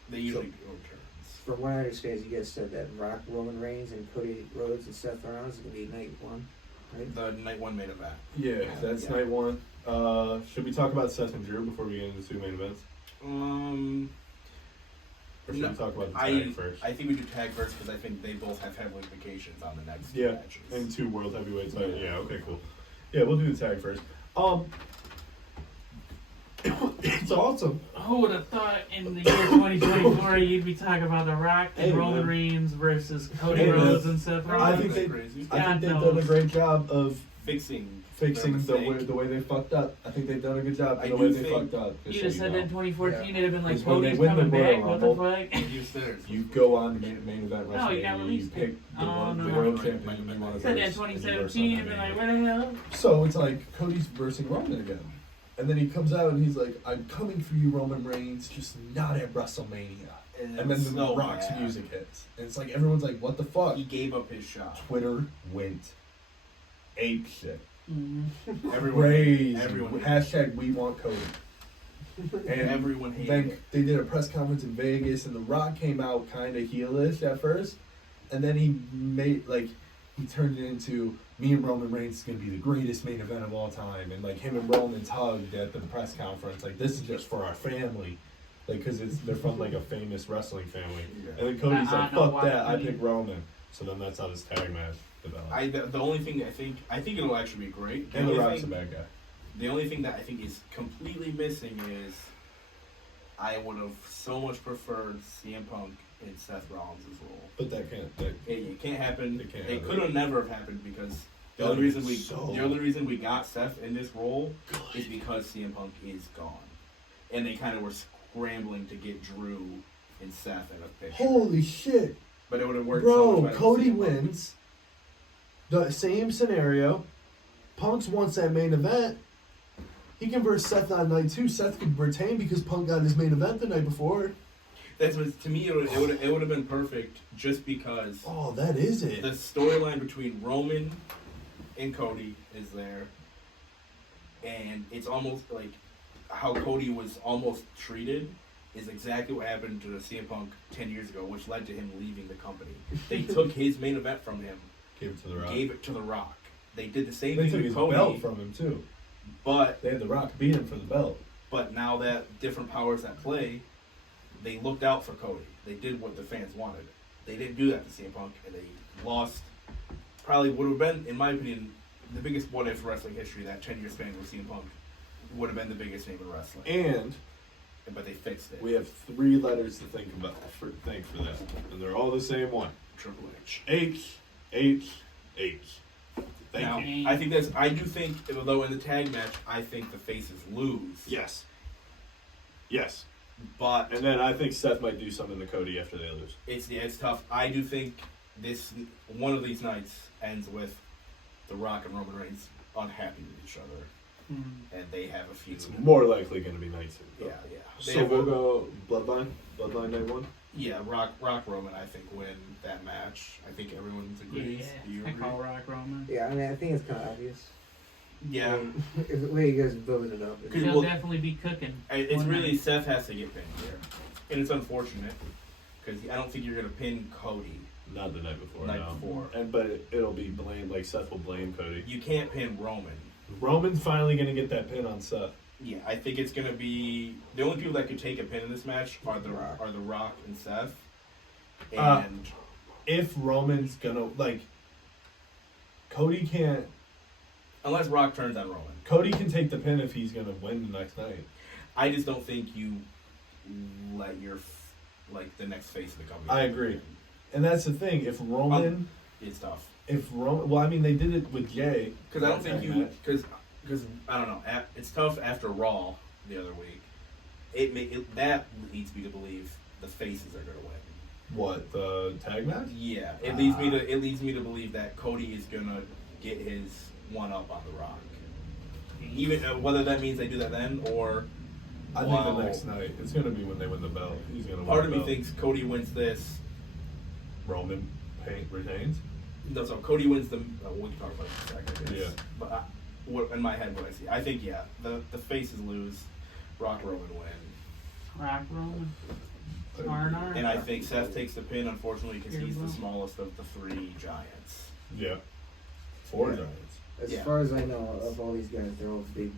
They usually go turns. From what I understand, you guys said that Rock, Roman Reigns, and Cody Rhodes and Seth Rollins is going to be night one, right? The night one main event. Yeah, that's Yeah. night one. Should we talk about Seth and Drew before we get into the two main events? Or should No, we talk about the I tag first? think we do tag first because I think they both have heavy implications on the next Yeah, matches. and two world heavyweights. Yeah. Yeah, okay, cool. Yeah, we'll do the tag first. It's awesome. Who would have thought in the year 2024 you'd be talking about The Rock and Hey, Roman man. Reigns versus Cody Hey, man. Rhodes and Seth I Rollins? think they- crazy. I think God they've knows. done a great job of Fixing fixing their mistake. the way they fucked up. I think they've done a good job I in the do way they think- fucked up. You just just so said you that in know. 2014 Yeah. it'd have been like Because when they Cody's win the coming Royal back. What Rumble, the fuck? You said You go on main event No, WrestleMania. you got you released. pick the, Oh, the no. world Right, champion. right, You right. want to Said that in verse, and you verse 2017 on and that like, Mania. where the hell? So it's like Cody's versing Roman again. And then he comes out and he's like, I'm coming for you, Roman Reigns, just not at WrestleMania. And then the so Rock's bad. music hits. And it's like, everyone's like, what the fuck? He gave up his shot. Twitter went ape shit. Everyone, Crazy. everyone, Hashtag we want Cody. And everyone hated then it. they did a press conference in Vegas, and The Rock came out kind of heelish at first, and then he turned it into me and Roman Reigns is gonna be the greatest main event of all time, and like him and Roman's hugged at the press conference, like this is just for our family, like because they're from like a famous wrestling family, and then Cody's I like know fuck why that, I he- pick Roman, so then that's how this tag match developed. The only thing I think it'll actually be great. And The only Rock's a thing- bad guy. The only thing that I think is completely missing is I would have so much preferred CM Punk in Seth Rollins' role. But that can't. It can't happen. It can't It happen. could have never have happened because the That only reason is so- the only reason we got Seth in this role is because CM Punk is gone, and they kind of were scrambling to get Drew and Seth in a picture. Holy shit, But it would have worked. so much bro! better with Cody CM Punk. wins. The same scenario. Punk's wants that main event. He can verse Seth on night 2. Seth could retain because Punk got his main event the night before. That's what to me it would have been perfect just because Oh, that is it. the storyline between Roman and Cody is there, and it's almost like how Cody was almost treated is exactly what happened to CM Punk 10 years ago, which led to him leaving the company. They took his main event from him, Gave it to The Rock. gave it to The Rock. They did the same They thing took with his Cody, belt from him too. but They had The Rock beat him for the belt. now that different powers at play, they looked out for Cody. They did what the fans wanted. They didn't do that to CM Punk, and they lost. Probably would have been, in my opinion, the biggest what if wrestling history. That 10-year span with CM Punk would have been the biggest name in wrestling. And But they fixed it. we have 3 letters to think about for that, and they're all the same one. Triple H. H. Thank Now, you. I do think, although in the tag match, I think the faces lose. Yes. But And then I think Seth might do something to Cody after they lose. it's tough. I do think one of these nights ends with The Rock and Roman Reigns unhappy with each other, and they have a feud. It's more likely going to be night 2. Yeah. They So have we'll go Bloodline night 1. Yeah, Rock Roman, I think, win that match. I think everyone's agrees. Do you I agree? call Rock Roman. Yeah, I mean, I think it's kind of obvious. Yeah. The way you guys building it up. Good. He'll Well, definitely be cooking. It's one really night. Seth has to get pinned here, and it's unfortunate because I don't think you're gonna pin Cody Not the night before. night no. before. But it'll be blamed. Like Seth will blame Cody. You can't pin Roman. Roman's finally going to get that pin on Seth. Yeah, I think it's gonna be the only people that could take a pin in this match are the Rock and Seth. And If Roman's gonna Cody can't. unless Rock turns on Roman, Cody can take the pin if he's gonna win the next night. I just don't think you let the next face of the company. I agree. And that's the thing. If Roman, It's tough well, I mean, they did it with Jay. because I don't think That you match. because I don't know. It's tough after Raw the other week. That leads me to believe the faces are gonna win. What, the tag match? Yeah, it leads me to believe that Cody is gonna get his one up on the Rock. Even whether that means they do that then or I think the next night. It's gonna be when they win the belt. He's gonna win part of the me belt. thinks Cody wins this. Roman retains. No, so Cody wins the. We can talk about it in a second. I guess. Yeah. But in my head, what I see, I think the faces lose, Rock Roman win, Rock Roman. and I think Seth takes the pin, unfortunately, because he's the Well. smallest of the 3 giants. Yeah. 4 Yeah. giants. As Yeah. far as I know, of all these guys, they're all big.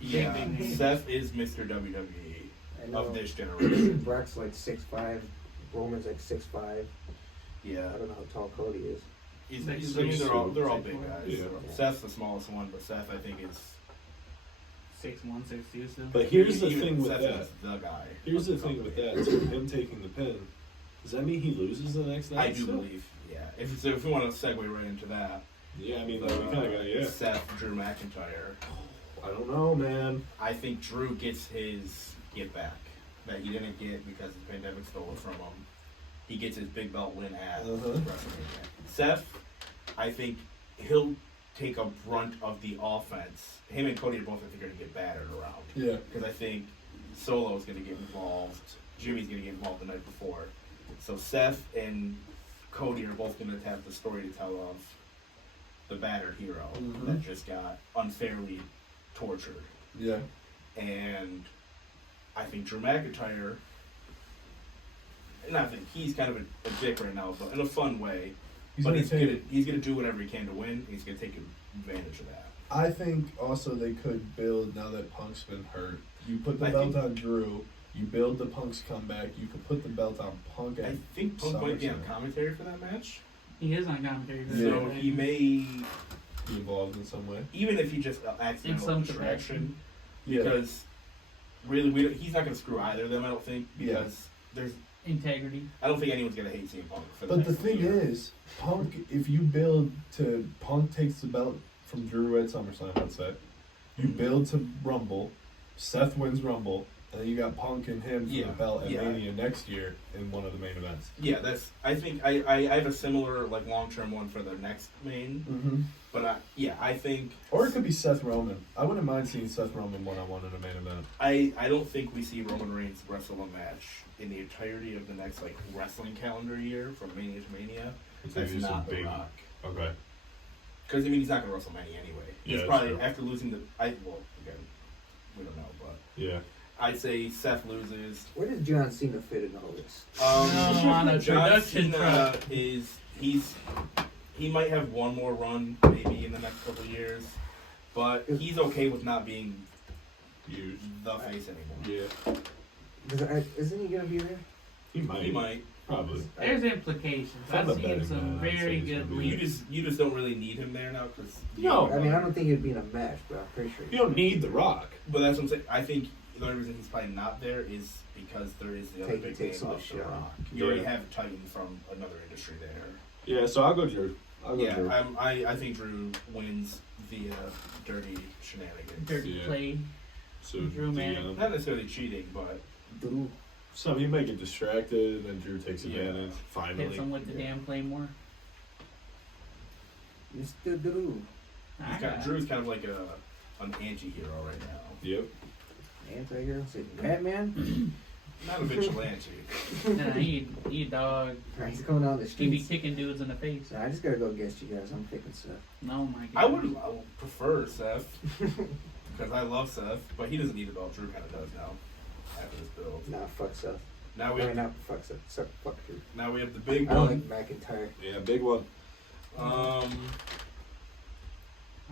Yeah, big name. Seth is Mr. WWE I know of this generation. Brock's like 6'5", Roman's like 6'5". Yeah, I don't know how tall Cody is. I mean, they're all big guys. Yeah. Seth's the smallest one, but Seth I think is. 6'1", 6'2", so. But here's the even thing with Seth that. is the guy. Here's the of thing with company. that. So him taking the pin. Does that mean he loses the next night? I do still? believe, yeah. If we want to segue right into that, Yeah, I mean, we kind of got Seth, Drew McIntyre. I don't know, man. I think Drew gets his get back that he didn't get because the pandemic stole it from him. He gets his big belt win at WrestleMania. Seth, I think he'll take a brunt of the offense. Him and Cody are both, I think, going to get battered around. Yeah. Because I think Solo's going to get involved. Jimmy's going to get involved the night before. So Seth and Cody are both going to have the story to tell of the battered hero that just got unfairly tortured. Yeah. And I think Drew McIntyre, and I think he's kind of a dick right now, but in a fun way. He's But entertaining. he's gonna do whatever he can to win. He's gonna take advantage of that. I think also they could build, now that Punk's been hurt, you put the I belt think- on Drew, you build the Punk's comeback, you could put the belt on Punk I at think Punk might be on SummerSlam. commentary for that match, He is on commentary. for Yeah. so that. he may, Be involved in some way. even if he just In accidental some distraction, Yeah. because really he's not gonna screw either of them. I don't think because there's. Integrity. I don't think anyone's gonna hate CM Punk for the But the next thing year. is, Punk, if you build to Punk takes the belt from Drew at SummerSlam, let's say, you build to Rumble, Seth wins Rumble, and then you got Punk and him for Yeah, the belt at yeah. Mania next year in one of the main events. Yeah, I think I have a similar long term one for the next main, Mm-hmm. but I think Or it could be Seth Roman. I wouldn't mind seeing Seth Roman one-on-one in a main event. I don't think we see Roman Reigns wrestle a match in the entirety of the next wrestling calendar year from Mania to Mania. That's not The Rock. Okay. Because he's not gonna wrestle Mania anyway. Yeah, He's that's probably true. after losing again, we don't know, but Yeah. I'd say Seth loses. Where does John Cena fit in all this? No, on a John production Cena truck. he's he might have one more run maybe in the next couple of years, but he's okay with not being Used. the face anymore. Yeah. Isn't he gonna be there? He might. He might. Probably. There's implications. From I've the seen betting some man, I'd say very he's good gonna be leaks. You just don't really need him there now because No. I mean, I don't think he'd be in a match, but I'm pretty sure. You don't need The Rock. But that's what I'm saying. I think the only reason he's probably not there is because there is the other big Take name some of of the The shit Rock. off. You already Yeah. have Titan from another industry there. Yeah, so I'll go Drew. Drew. I think Drew wins via dirty shenanigans. Dirty Yeah. play. So Drew, man. Not necessarily cheating, but Drew. So he might get distracted, and then Drew takes Yeah. advantage. Hit Finally. him with the damn claymore. Mr. Drew. Drew's kind of like an anti-hero right now. Yep. Anti-hero? Say Batman? Not a vigilante. Nah, he a dog. Alright, he's coming down the He be streets. kicking dudes in the face. Nah, I just gotta go against you guys. I'm picking Seth. Oh my god. I would prefer Seth because I love Seth, but he doesn't need it all. Drew kind of does now after this build. Nah, fuck Seth. Now we Or not fuck Seth. Seth, fuck Drew. now we have the big I don't one. like McIntyre. Yeah, big one.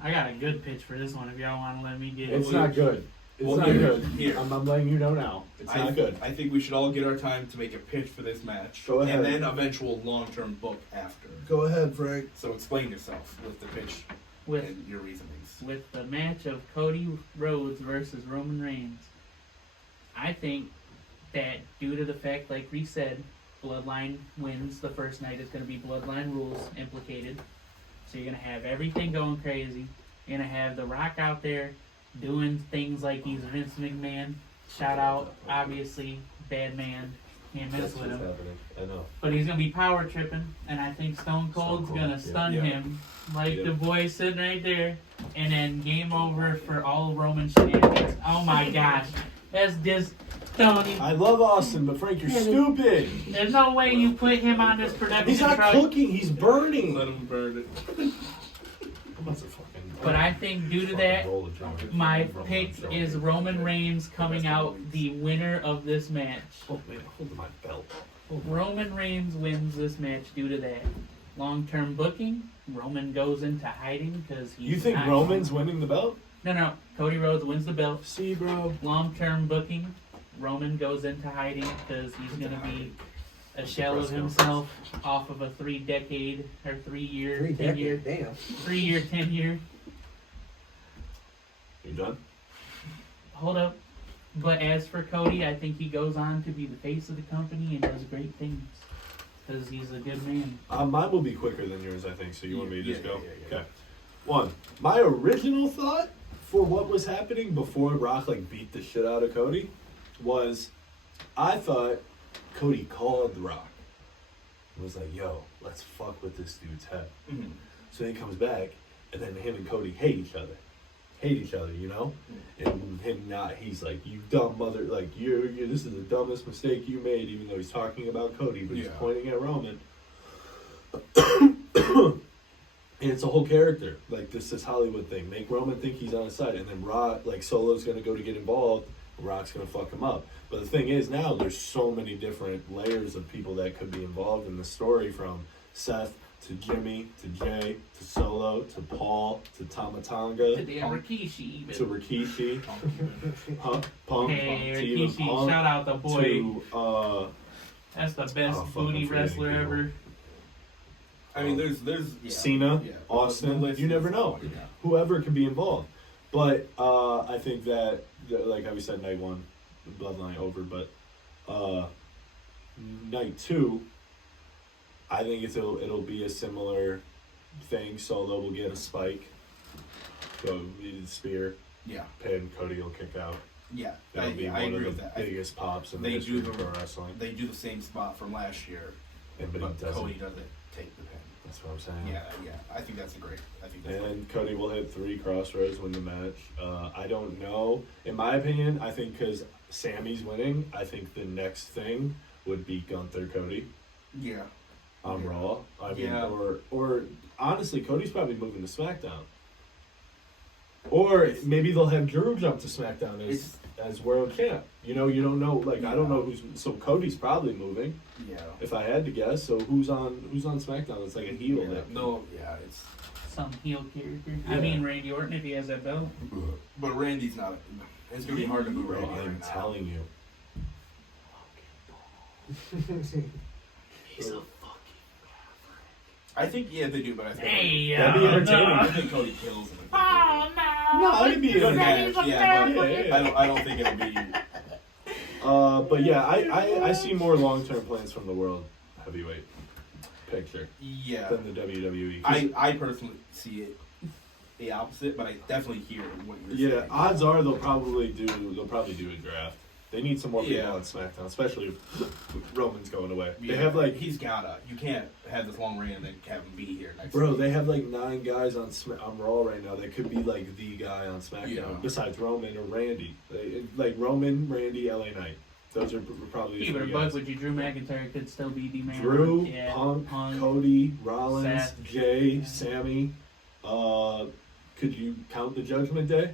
I got a good pitch for this one if y'all want to let me get It's it. not good. It's Well, not here- good. here. I'm letting you know now. It's not good. I think we should all get our time to make a pitch for this match, Go ahead. and then eventual long-term book after. Go ahead, Frank. So explain yourself with the pitch with and your reasonings. with the match of Cody Rhodes versus Roman Reigns. I think that due to the fact, like we said, Bloodline wins the first night. It's going to be Bloodline rules implicated. So you're going to have everything going crazy. You're going to have The Rock out there doing things like he's Vince McMahon. Shout out, obviously, bad man. Can't mess with him. happening. I know. But he's going to be power tripping. And I think Stone Cold's Cold, going to yeah. stun Yeah. him like Yep. the boy sitting right there. And then game over for all Roman shenanigans. Oh my gosh. That's just Tony. I love Austin, but Frank, you're stupid. There's no way you put him on this production He's not truck. cooking. He's burning. Let him burn it. That's a fucking. But I think due to that, my pick is Roman Reigns coming out the winner of this match. Oh man, hold my belt. Roman Reigns wins this match due to that. Long-term booking, Roman goes into hiding because he's You think not- Roman's winning the belt? No. Cody Rhodes wins the belt. See, bro. Long-term booking, Roman goes into hiding because he's going to be a shell of himself off of a 3-decade or 3-year, 3 10-year, decades, damn. 3-year, 10-year. You done? Hold up. But as for Cody, I think he goes on to be the face of the company and does great things because he's a good man. Mine will be quicker than yours, I think. So you want me to just Yeah, go? yeah. Okay. One. My original thought for what was happening before Rock beat the shit out of Cody was, I thought Cody called The Rock and was like, "Yo, let's fuck with this dude's head." Mhm. So he comes back, and then him and Cody hate each other, you know. And him not, he's like, "You dumb mother, you're this is the dumbest mistake you made," even though he's talking about Cody, but he's Yeah. pointing at Roman. And it's a whole character, this Hollywood thing. Make Roman think he's on his side, and then Rock, Solo's gonna go to get involved. Rock's gonna fuck him up. But the thing is, now there's so many different layers of people that could be involved in the story, from Seth to Jimmy to Jay to Solo to Paul to To Tamatanga damn Rikishi even. to Rikishi, Punk Hey, to even Rikishi, Punk shout out the boy. to That's the best Oh, fuck, booty I'm forgetting wrestler people. ever. I mean, there's Cena, yeah. Austin. The list You is never know. long, yeah. Whoever can be involved. But I think that, like how we said, night one, Bloodline over. But night two, I think it'll be a similar thing. Solo will get a spike, go spear, Yeah, pin. Cody will kick out. yeah. That'll be I one agree of with the that. biggest pops in the they history do of the- pro wrestling. They do the same spot from last year, But he but doesn't. Cody doesn't take the pin. That's what I'm saying. Yeah. I think that's great. I think that's And Cody will hit 3 crossroads, win the match. I don't know. In my opinion, I think because Sammy's winning, I think the next thing would be Gunther Cody yeah. on Yeah. Raw. I mean, Yeah. or honestly, Cody's probably moving to SmackDown. Or maybe they'll have Drew jump to SmackDown as as world champ. You know, you don't know. Like I don't know who's. So Cody's probably moving. Yeah. If I had to guess, so who's on SmackDown? It's like a heel. Yeah. that- No. Yeah. It's. Some heel character. I Yeah. mean, Randy Orton if he has that belt. But Randy's not. It's gonna be hard to move Bro, Randy. I'm right now. telling you. He's a I think they do, but I think That'd be entertaining. I think Cody kills him. Oh no! No, it'd be Good match, He's a yeah, but yeah. I don't think it'll be. But yeah, I see more long-term plans from the world heavyweight picture Yeah. than the WWE. 'Cause I personally see it the opposite, but I definitely hear what you're yeah, saying. odds are they'll probably do a draft. They need some more people Yeah. on SmackDown, especially with Roman's going away. Yeah, They have like, he's gotta. You can't have this long reign and then have him be here next. bro, week. they have like 9 guys on Raw right now that could be like the guy on SmackDown Yeah. besides Roman or Randy. Like Roman, Randy, LA Knight. Those are probably the Even a 3 bug guys. with you, Drew McIntyre could still be the man. Drew, Yeah, Punk, Cody, Rollins, Seth. Jay, Sammy. Could you count the Judgment Day?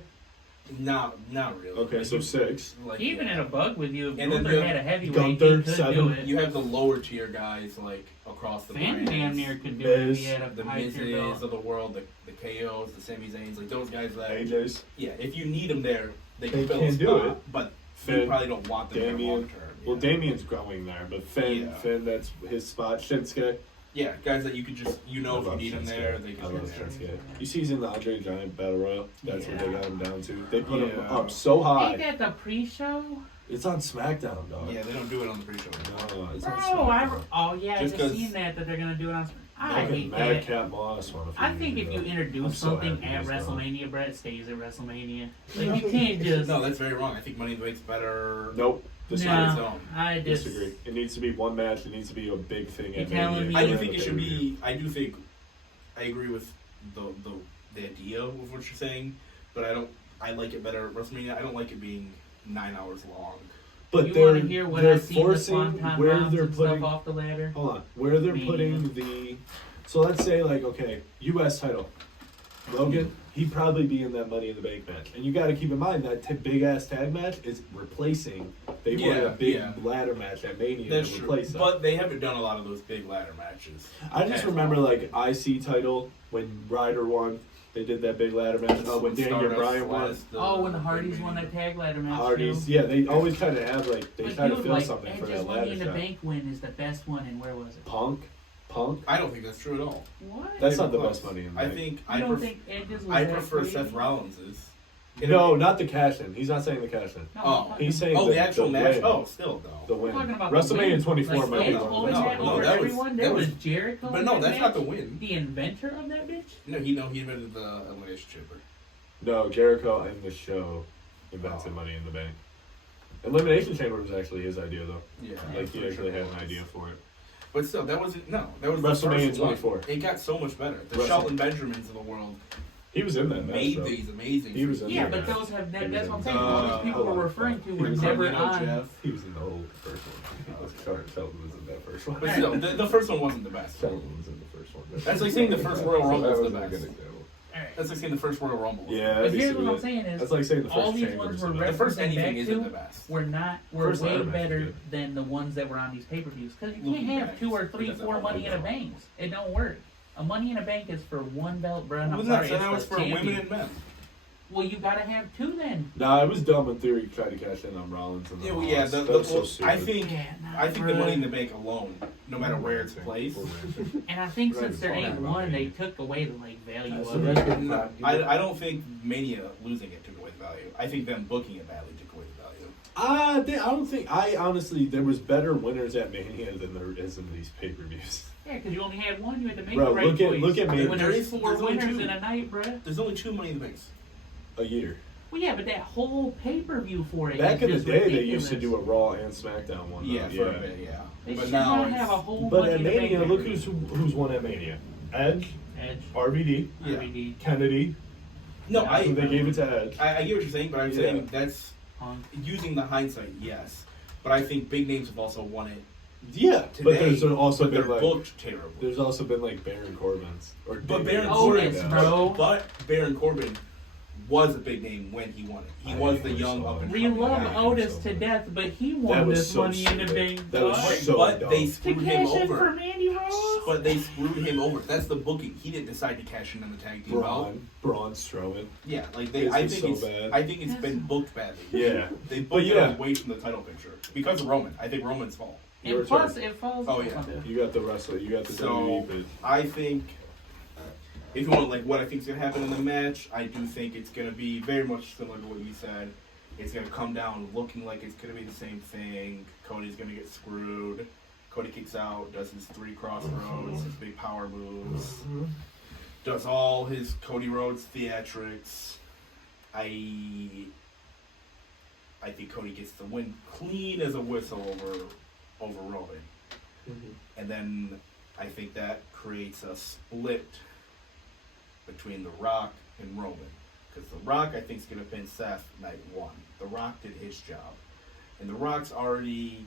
Not really. Okay, Like, so 6. like, Even in a bug with you, if And then Gunther you- had a heavyweight, Gunther, he could 7. do it. you have the lower tier guys like across the Finn brands. damn near could do it if Miz, he had a The high tier Mizes belt. of the world, the KOs, the Sami Zayns, like those guys that AJ's. yeah, if you need them there, they They can fill can a do spot, it. but you Finn, probably don't want them there Damian. long term. Well, Damian's growing there, but Finn, Yeah. that's his spot. Shinsuke. Yeah, guys that you could just I if you love need them Shinsuke. there, they I can love be there. Shinsuke. You see, he's in the Andre Giant Battle Royal. That's what they Yeah. got him down to. They put him Yeah. up so Ain't high. that the pre-show? It's on SmackDown, dog. Yeah, they don't do it on the pre-show anymore. No, it's Bro, on SmackDown. oh yeah, I Just just 'cause- seen that they're gonna do it on. I Fucking hate that. Madcap Moss won a few I think years if you ago. introduce I'm so something happy at he's gone. WrestleMania, Brett, it stays at WrestleMania. Like you can't just. No, that's very wrong. I think Money in the Bank's better. Nope. on its No, own. I just Disagree. It needs to be one match. It needs to be a big thing. You're At telling Mania. me- I do Yeah. think it should be. I do think. I agree with the idea of what you're saying, but I don't. I like it better at WrestleMania. I don't like it being 9 hours long. But you they're want to hear what they're I see the forcing Swanton where bombs they're and putting. stuff off the ladder? Hold on, where they're Mania. putting the. So let's say like okay, U.S. title. Logan, he'd probably be in that Money in the Bank match, and you got to keep in mind that big ass tag match is replacing. They wanted a big ladder match at Mania That's to true. replace that. But they haven't done a lot of those big ladder matches. I just remember like IC title when Ryder won. They did that big ladder match. Oh, when Daniel Stardust Bryan won. was Oh, when the Hardys won that tag ladder match Hardys, too. yeah, they always kind of have like they But try to dude, fill like, something for Edge's that Money ladder in the shot. Bank win is the best one, and where was it? Punk. I don't think that's true at all. What? That's Even not the close. best Money in the I Bank. think I don't think Edge's was I that prefer crazy? Seth Rollins's. No, not the cash in. He's not saying the cash in. No, Oh, I'm talking He's saying Oh, the actual match. win. Oh, still The though. win. talking about the WrestleMania win. 24 like, might be Edge one of always the had best. No, over that was- everyone. that There was- was Jericho. But in no, that that's not match. the win. The inventor of that bitch. No, he invented the elimination chamber. No, Jericho and the show invented Oh. Money in the Bank. Elimination Chamber was actually his idea though. Yeah, Like he actually had an idea for it. But still, that wasn't. No, that was WrestleMania the first 24. one. It got so much better. The Wrestle- Shelton Benjamins of the world He was in that match. made though. these amazing. He was in Yeah, there, but man. those have He never. was That's in what I'm the- saying. All these people hold we're on. referring to He were was in never the- on. Jeff. He was in the whole first one. Shelton was in that first one. But still, the first one wasn't the best. Shelton was in the first one. That's like saying the first Royal Rumble was the That was a best. good example. Alright. That's like saying the first Royal Rumble. was Yeah, But that'd be here's what I'm sweet. saying is, That's like saying the first all these Chambers ones is were the the best. first referencing anything back isn't the to best. were First way ladder match is better good. than the ones that were on these pay-per-views because you Looking can't have back, 2 or 3, that's 4 all Money in a know. Banks. It don't work. A Money in a Bank is for one belt, bro. And I'm Wasn't sorry, that now it's it's for for champion. women and men? Well, you gotta have 2 then. Nah, it was dumb in theory to try to cash in on Rollins and the Yeah, well, Hawks. yeah. That was so stupid. I think the Money in the Bank alone, no matter where it's placed. And I think Right, since there it's ain't all about one, they Mania. took away the like value That's of the it. rest of the No, product. I don't think Mania losing it took away the value. I think them booking it badly took away the value. I don't think. I honestly, there was better winners at Mania than there is in these pay-per-views. Yeah, because you only had one. You had to make Bro, the right look at- choice. look at me. When There there's is- 4 there's only winners 2. in a night, bruh. There's only 2 Money in the Banks. A year. Well, yeah, but that whole pay-per-view for it. Back is in the just day, ridiculous. they used to do a Raw and SmackDown one. Yeah, though. for a bit, yeah. They But should now not it's, have a whole. But Money at in the Bank Mania, look pay-per-view. who's won at Mania: Edge, Edge, RVD, Yeah. RVD, Kennedy. no, Yeah, Who they gave it to Edge. I get what you're saying, but I'm Yeah. saying that's Punk. using the hindsight, yes. But I think big names have also won it Yeah, today. but there's also but they're been like booked terribly. there's also been like Baron Corbin's or But David Baron Corbin's. Oh, Corbin, yes, bro. but Baron Corbin was a big name when he won it. He was the young up and We coming love guy. Otis to death, but he won That was this so Money in the stupid. Bank. That was dog. so But dumb. they to screwed him cash in over. for Mandy Rose. But they screwed him over. That's the booking. He didn't decide to cash in on the tag team belt. Braun Strowman. Yeah, like This I is think so it's bad. I think it's been booked badly. Yeah. They But booked yeah. it away from the title picture because of Roman. I think Roman's fault. Your And plus, turn. it falls. Oh, yeah. You got the wrestler. You got the So WWE. But I think if you want like what I think is gonna happen in the match, I do think it's gonna be very much similar to what you said. It's gonna come down looking like it's gonna be the same thing. Cody's gonna get screwed. Cody kicks out, does his 3 crossroads, his big power moves, does all his Cody Rhodes theatrics. I think Cody gets the win clean as a whistle over Roman. And then I think that creates a split between The Rock and Roman. Because The Rock, I think, is going to pin Seth night 1. The Rock did his job. And The Rock's already,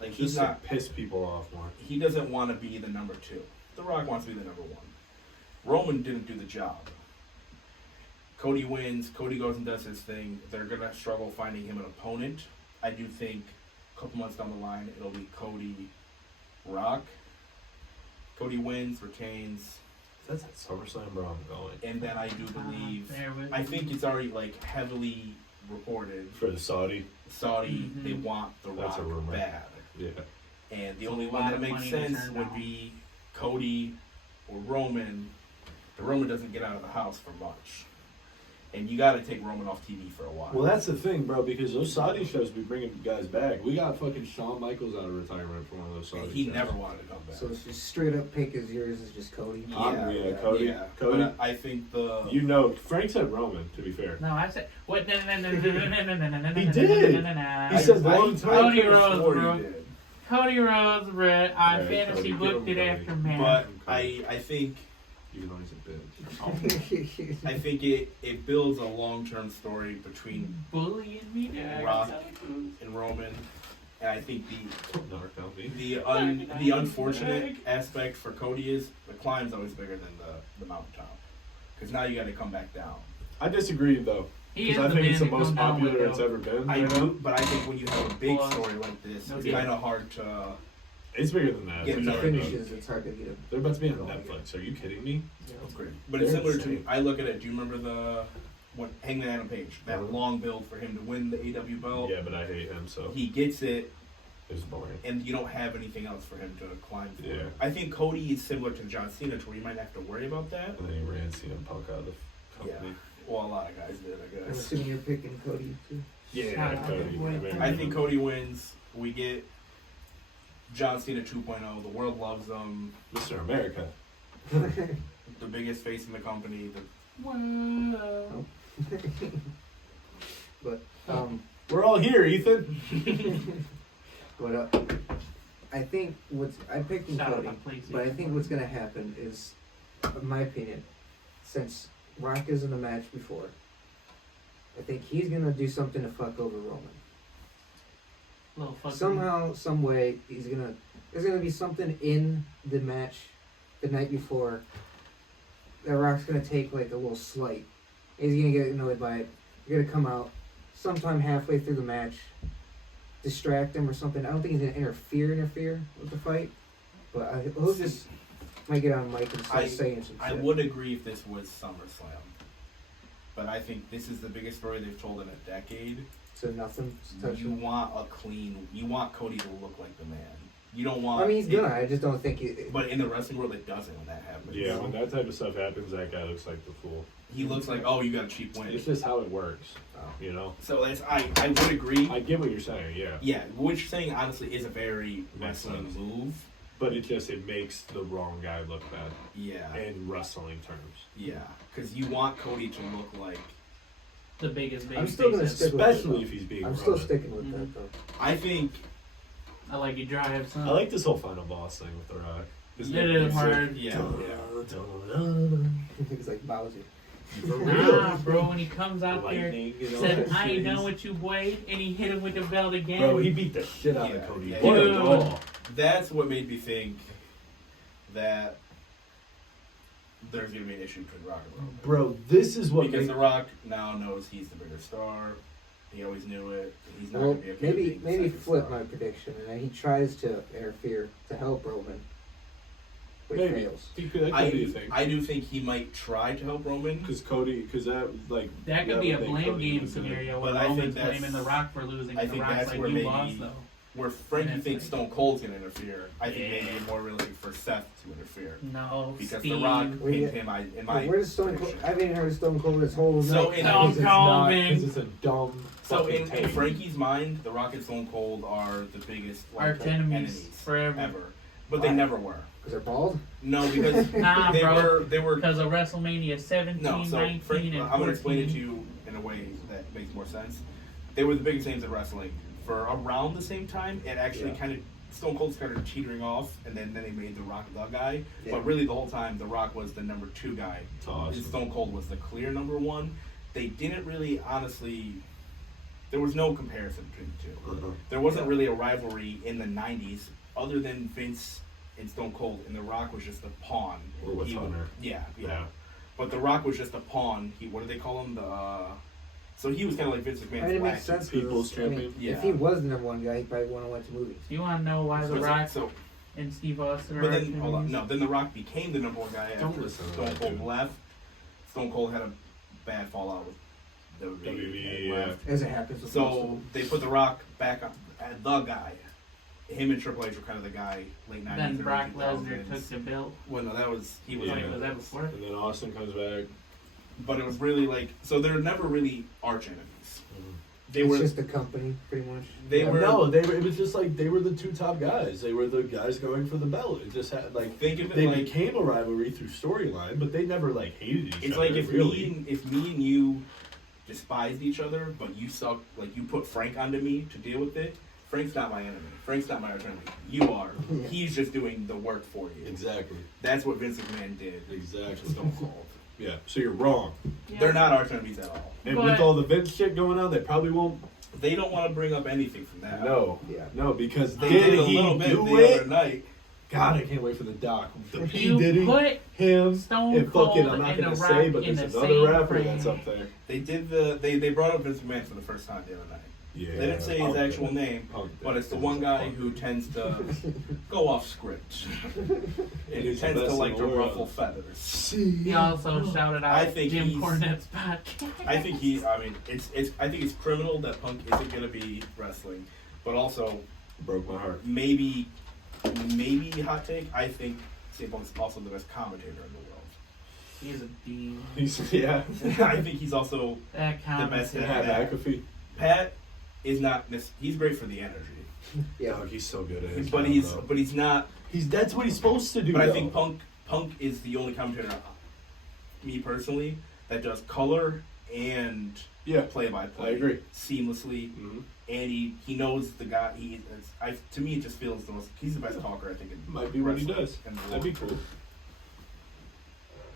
like, he's just not, to piss people off more. he doesn't want to be the number 2. The Rock wants to be the number 1. Roman didn't do the job. Cody wins. Cody goes and does his thing. They're going to struggle finding him an opponent. I do think a couple months down the line, it'll be Cody Rock. Cody wins, retains, That's at SummerSlam, bro. I'm going. and then I do believe, Bear with I me. think it's already like heavily reported. For the Saudi. Saudi, Mhm. they want The That's a Rock rumor. bad. Yeah. And the So only a one lot that of makes money to sense turn would down. be Cody or Roman. But Roman doesn't get out of the house for much. And you got to take Roman off TV for a while. Well, that's the thing, bro, because those Saudi shows be bringing guys back. We got fucking Shawn Michaels out of retirement for one of those Saudi And he shows. never wanted to come back. So it's just straight up pick as yours is just Cody. Yeah, Cody. Yeah. Cody. But I think the You know, Frank said Roman, to be fair. No, I said what? No, no, no, no, no, no, no, no, no, He no, did. no, no, no, He no. said long time. Cody could've Rhodes, swore bro. he did. Cody Rhodes, bro. I Alright, fantasy Cody, booked give it him Cody. after man. But I think Even though he's a bitch. I think it builds a long-term story between bullying me there. Rock and Roman, and I think Narc on me. the unfortunate aspect for Cody is the climb's always bigger than the mountaintop, because now you got to come back down. I disagree, though. He is Because I the think man it's the to come most down with, popular it's though. ever been. I right now. do, but I think when you have a big Well, story like this, no it's deal. kind of hard to. It's bigger than that. Yeah, When for he sure, though. finishes, it's hard to get him. They're about to be on Netflix. Are you kidding me? But it's They're similar insane. to. I look at it. Do you remember the when Hangman Adam Page, that Uh-huh. long build for him to win the AW belt? Yeah, but I hate him, so He gets it, it's boring. and you don't have anything else for him to climb for. Yeah. I think Cody is similar to John Cena, to where you might have to worry about that. And then he ran CM Punk out of the company. Well, a lot of guys did, I I'm guess. assuming you're picking Cody too. Yeah, Shout out Cody. to boy. Maybe. I think Cody wins. We get John Cena 2.0. The world loves him. Mr. America. The biggest face in the company. Whoa. But We're all here, Ethan. I think I picked him Shout out Cody, to PlayStation. but I think what's gonna happen is, in my opinion, since Rock is in a match before, I think he's gonna do something to fuck over Roman. Little fucking- Somehow, some way, there's gonna be something in the match the night before that Rock's gonna take like a little slight. He's gonna get annoyed by it. You're gonna come out sometime halfway through the match, distract him or something. I don't think he's gonna interfere with the fight, but he'll just might get on mic and start saying some shit. I would agree if this was SummerSlam. But I think this is the biggest story they've told in a decade. So nothing to touch You him. want you want Cody to look like the man. You don't want. I mean, he's gonna. I just don't think he. But in the wrestling world, it doesn't when that happens. Yeah, when that type of stuff happens, that guy looks like the fool. He looks like, oh, you got a cheap win. It's just how it works, Oh. you know? So that's I would agree. I get what you're saying, yeah. Yeah, what you're saying honestly is a very Makes wrestling sense. move. But it makes the wrong guy look bad Yeah, in wrestling terms. yeah, because you want Cody to look like. the biggest baby I'm still gonna face stick with Especially it, if he's being though. I'm still Roman. sticking with Mhm. that though. I think. I like you drive son. I like this whole final boss thing with The Rock. Isn't It it is it's hard. Yeah. He's like Bowser. For Nah, real. bro, when he comes out there, Lightning and all said, that I ain't shit. done with you, boy, and he hit him with the belt again. Bro, he beat the shit out Yeah, of Cody. yeah, What a Dude. brawl. That's what made me think that there's going to be an issue between Rock and Roman. Bro, this is what Because The Rock now knows he's the bigger star. He always knew it. He's not Well, going to be okay with being the maybe second flip star. my prediction, and then he tries to interfere to help Roman, but Maybe. fails. He could, that could be a thing. I do think he might try to help Roman. Because that like That could be a would make blame Cody game lose it. scenario But where I think Roman's that's- blaming The Rock for losing, I and The think Rock's that's like, where you maybe- lost, though. Where Frankie And thinks it's Stone Cold's going to interfere, I think maybe Yeah. it's more realistic for Seth to interfere. No, Because Steve. The Rock Where you- pinned him in my Where does Stone Cold? prediction. I haven't even heard of Stone Cold this whole So night. in- Stone Because it's not- Cold, man. 'cause it's a dumb. So fucking in take. Frankie's mind, The Rock and Stone Cold are the biggest Arch enemies forever. ever. But they Why? never were. Because they're bald. No, because Nah, they bro. were Because of WrestleMania 17, no. So 19, Frank, and I'm 14. going to explain it to you in a way that makes more sense. They were the biggest names in wrestling for around the same time. It actually Yeah. kind of Stone Cold started teetering off, and then they made The Rock the guy. Yeah. But really, the whole time, The Rock was the number 2 guy. It's awesome. And Stone Cold was the clear number 1. They didn't really, honestly. There was no comparison between the 2. Uh-huh. There wasn't really a rivalry in the 90s other than Vince and Stone Cold, and The Rock was just a pawn. Or with He would- Hunter. Yeah. Yeah. But The Rock was just a pawn. What do they call him? So he was kind of like Vince I McMahon's mean, it makes last- sense. People's 'cause, I mean, champion? Yeah. If he was the number 1 guy, he probably wouldn't have went to movies. You want to know why The So- Rock So, and Steve Austin are but arch then, hold on. enemies? No, then The Rock became the number 1 guy Don't after listen to Stone that Cold dude. left. Stone Cold had a bad fallout with WWE. WWE, and left. As it happens with most of So them. they put The Rock back on as the guy. Him and Triple H were kind of the guy late 90s. Then early Brock 2000s. Lesnar took the belt. Well, no, he was Yeah. like, Was that before? And then Austin comes back. but it was really like, so they're never really arch enemies. They It's were, just the company, pretty much. they were, No, they were. It was just like they were the 2 top guys. They were the guys going for the belt. It just had like think of it they like, became a rivalry through storyline, but they never like hated each it's other. like if really. me and you despised each other, but you suck, like you put Frank onto me to deal with it. Frank's not my enemy. Frank's not my arch enemy. You are. Yeah. He's just doing the work for you. Exactly. That's what Vince McMahon did to Exactly. Stone Cold. Yeah. So you're wrong. Yeah. They're not arch enemies at all. And But- with all the Vince shit going on, they probably won't. They don't want to bring up anything from that. No. Yeah. No, because They did did a he little bit do the it? other night. God, I can't wait for the doc. The P You Diddy, put him, Stone and Cold fucking. I'm not and gonna The say, Rock but in there's the another same rapper frame. that's up there. They did they brought up Vince McMahon for the first time the other night. Yeah. They didn't say his Punk actual did. name, Punk but did. it's the one guy who tends to go off script. And he He's the tends to best like in to the world. ruffle feathers. See. He also shouted out I think Jim he's- Cornette's podcast. I think I think it's criminal that Punk isn't gonna be wrestling, but also Broke my heart. maybe hot take. I think CM Punk's also the best commentator in the world. He's a demon. Yeah. I think he's also That the best comment. at Pat that. McAfee. Pat is not. He's great for the energy, Yeah. Oh, he's so good at it. but he's not. That's what he's supposed to do. But I though. think Punk is the only commentator, me personally, that does color and Yeah. play-by-play I agree. seamlessly, Mm-hmm. and he knows the guy. To me, it just feels the most. He's the best talker I think. In Might be what he wrestling does. in the That'd be world. cool.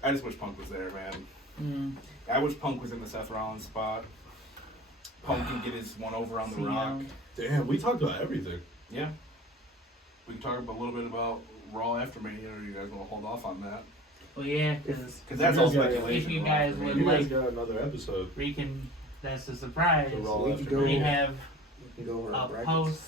I just wish Punk was there, man. Mm. I wish Punk was in the Seth Rollins spot. Punk can get his one over on the CM. Rock. Damn, we talked about everything. Yeah. We can talk a little bit about Raw after Mania, or you guys want to hold off on that? Well, yeah, because Because that's You all guys got- speculation. if you Raw guys after would You Mania. guys got another episode. we can. That's a surprise. The Raw we after could go- We Mania. have You can go over our a brackets. post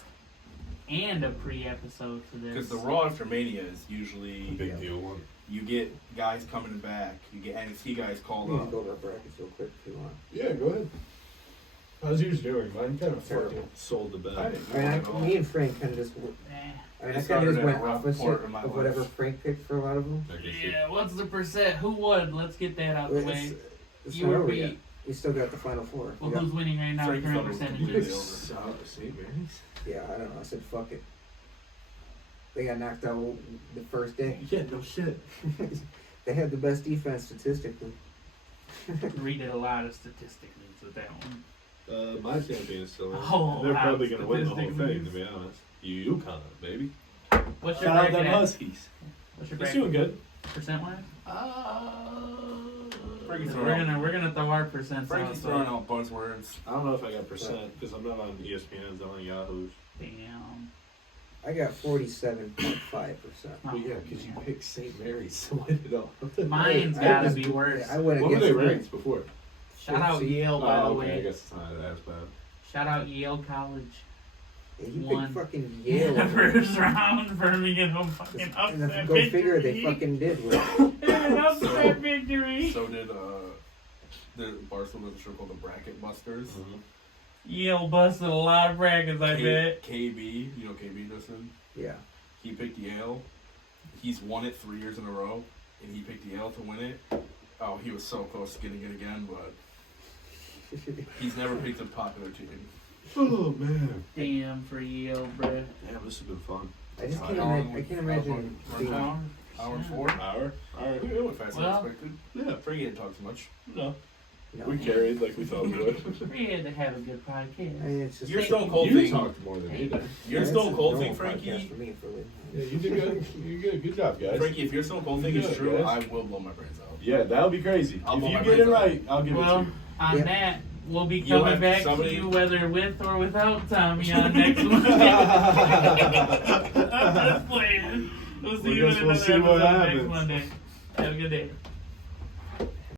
and a pre-episode for this. Because the Raw after Mania is usually Big deal one. you get guys coming back, you get NXT guys called We can up. go over our brackets real quick if you want. Yeah, go ahead. How's yours doing? Mine kind of Terrible. fucking sold the I bed. didn't I know mean, at all. me and Frank kind of just. Eh. I mean, It I kind started of just in went a rough opposite part of my of whatever life. Frank picked for a lot of them. I can see. Yeah, what's the percent? Who won? Let's get that out the way. It's You not or over me? yet. We still got the final four. Well, We got- who's winning right now? Frankie Current Thunder was percentages. completely over. See, man. yeah, I don't know. I said fuck it. They got knocked out the first day. Yeah, no shit. They had the best defense statistically. We did a lot of statistics with that one. My champion's still in. Oh, They're wow, probably going to win the whole statistically. thing, to be honest. UConn, baby. What's your Shout out bracket them at? Huskies. What's your He's bracket? doing good. Percent wise? Frankie's We're gonna throw our percents Frankie's out. throwing out buzzwords. I don't know if I got percent because I'm not on ESPN's, I'm on Yahoo's. Damn. I got 47.5%. Oh, But yeah, because you picked St. Mary's to win it all. Mine's I gotta just- be worse. I went What were against they the ranked before? Shout out Yale, by the Oh, okay, I way. guess it's not as bad. Shout out Yale College. Yeah, you One. picked fucking In Yale. the first round, Birmingham fucking And upset go figure, they victory. fucking did. With An upset victory. So did the Barcelona show called the Bracket Busters. Yale busted a lot of brackets, I bet. KB, you know KB, Justin? Yeah. He picked Yale. He's won it 3 years in a row, and he picked Yale to win it. Oh, he was so close to getting it again, but he's never picked a popular team. Oh man. Damn for Yale, bruh. Damn, this has been fun. I just can't, How long I can't imagine how being. long? Hour and 4? Hour? Alright. It went faster Well- than expected. Yeah. Frankie didn't talk too much. No. No. We carried like we thought we would. We had to have a good podcast. I mean, it's just Your like- Stone Cold You thing. talked more than me did. Your it's Stone a Cold normal thing, podcast Frankie. For me, for Lynn. Yeah, you did good. You did good. Good job, guys. Frankie, if your Stone Cold thing is Yeah, true, guys. I will blow my brains out. Yeah, that'll be crazy. I'll If blow you my get it brains out. right, I'll give it to Well, you. on Yeah. that, we'll be You'll coming have back somebody- to you whether with or without Tommy on next Monday. I'm just playing. We'll see you in We'll another see what episode next happens. Monday. Have a good day.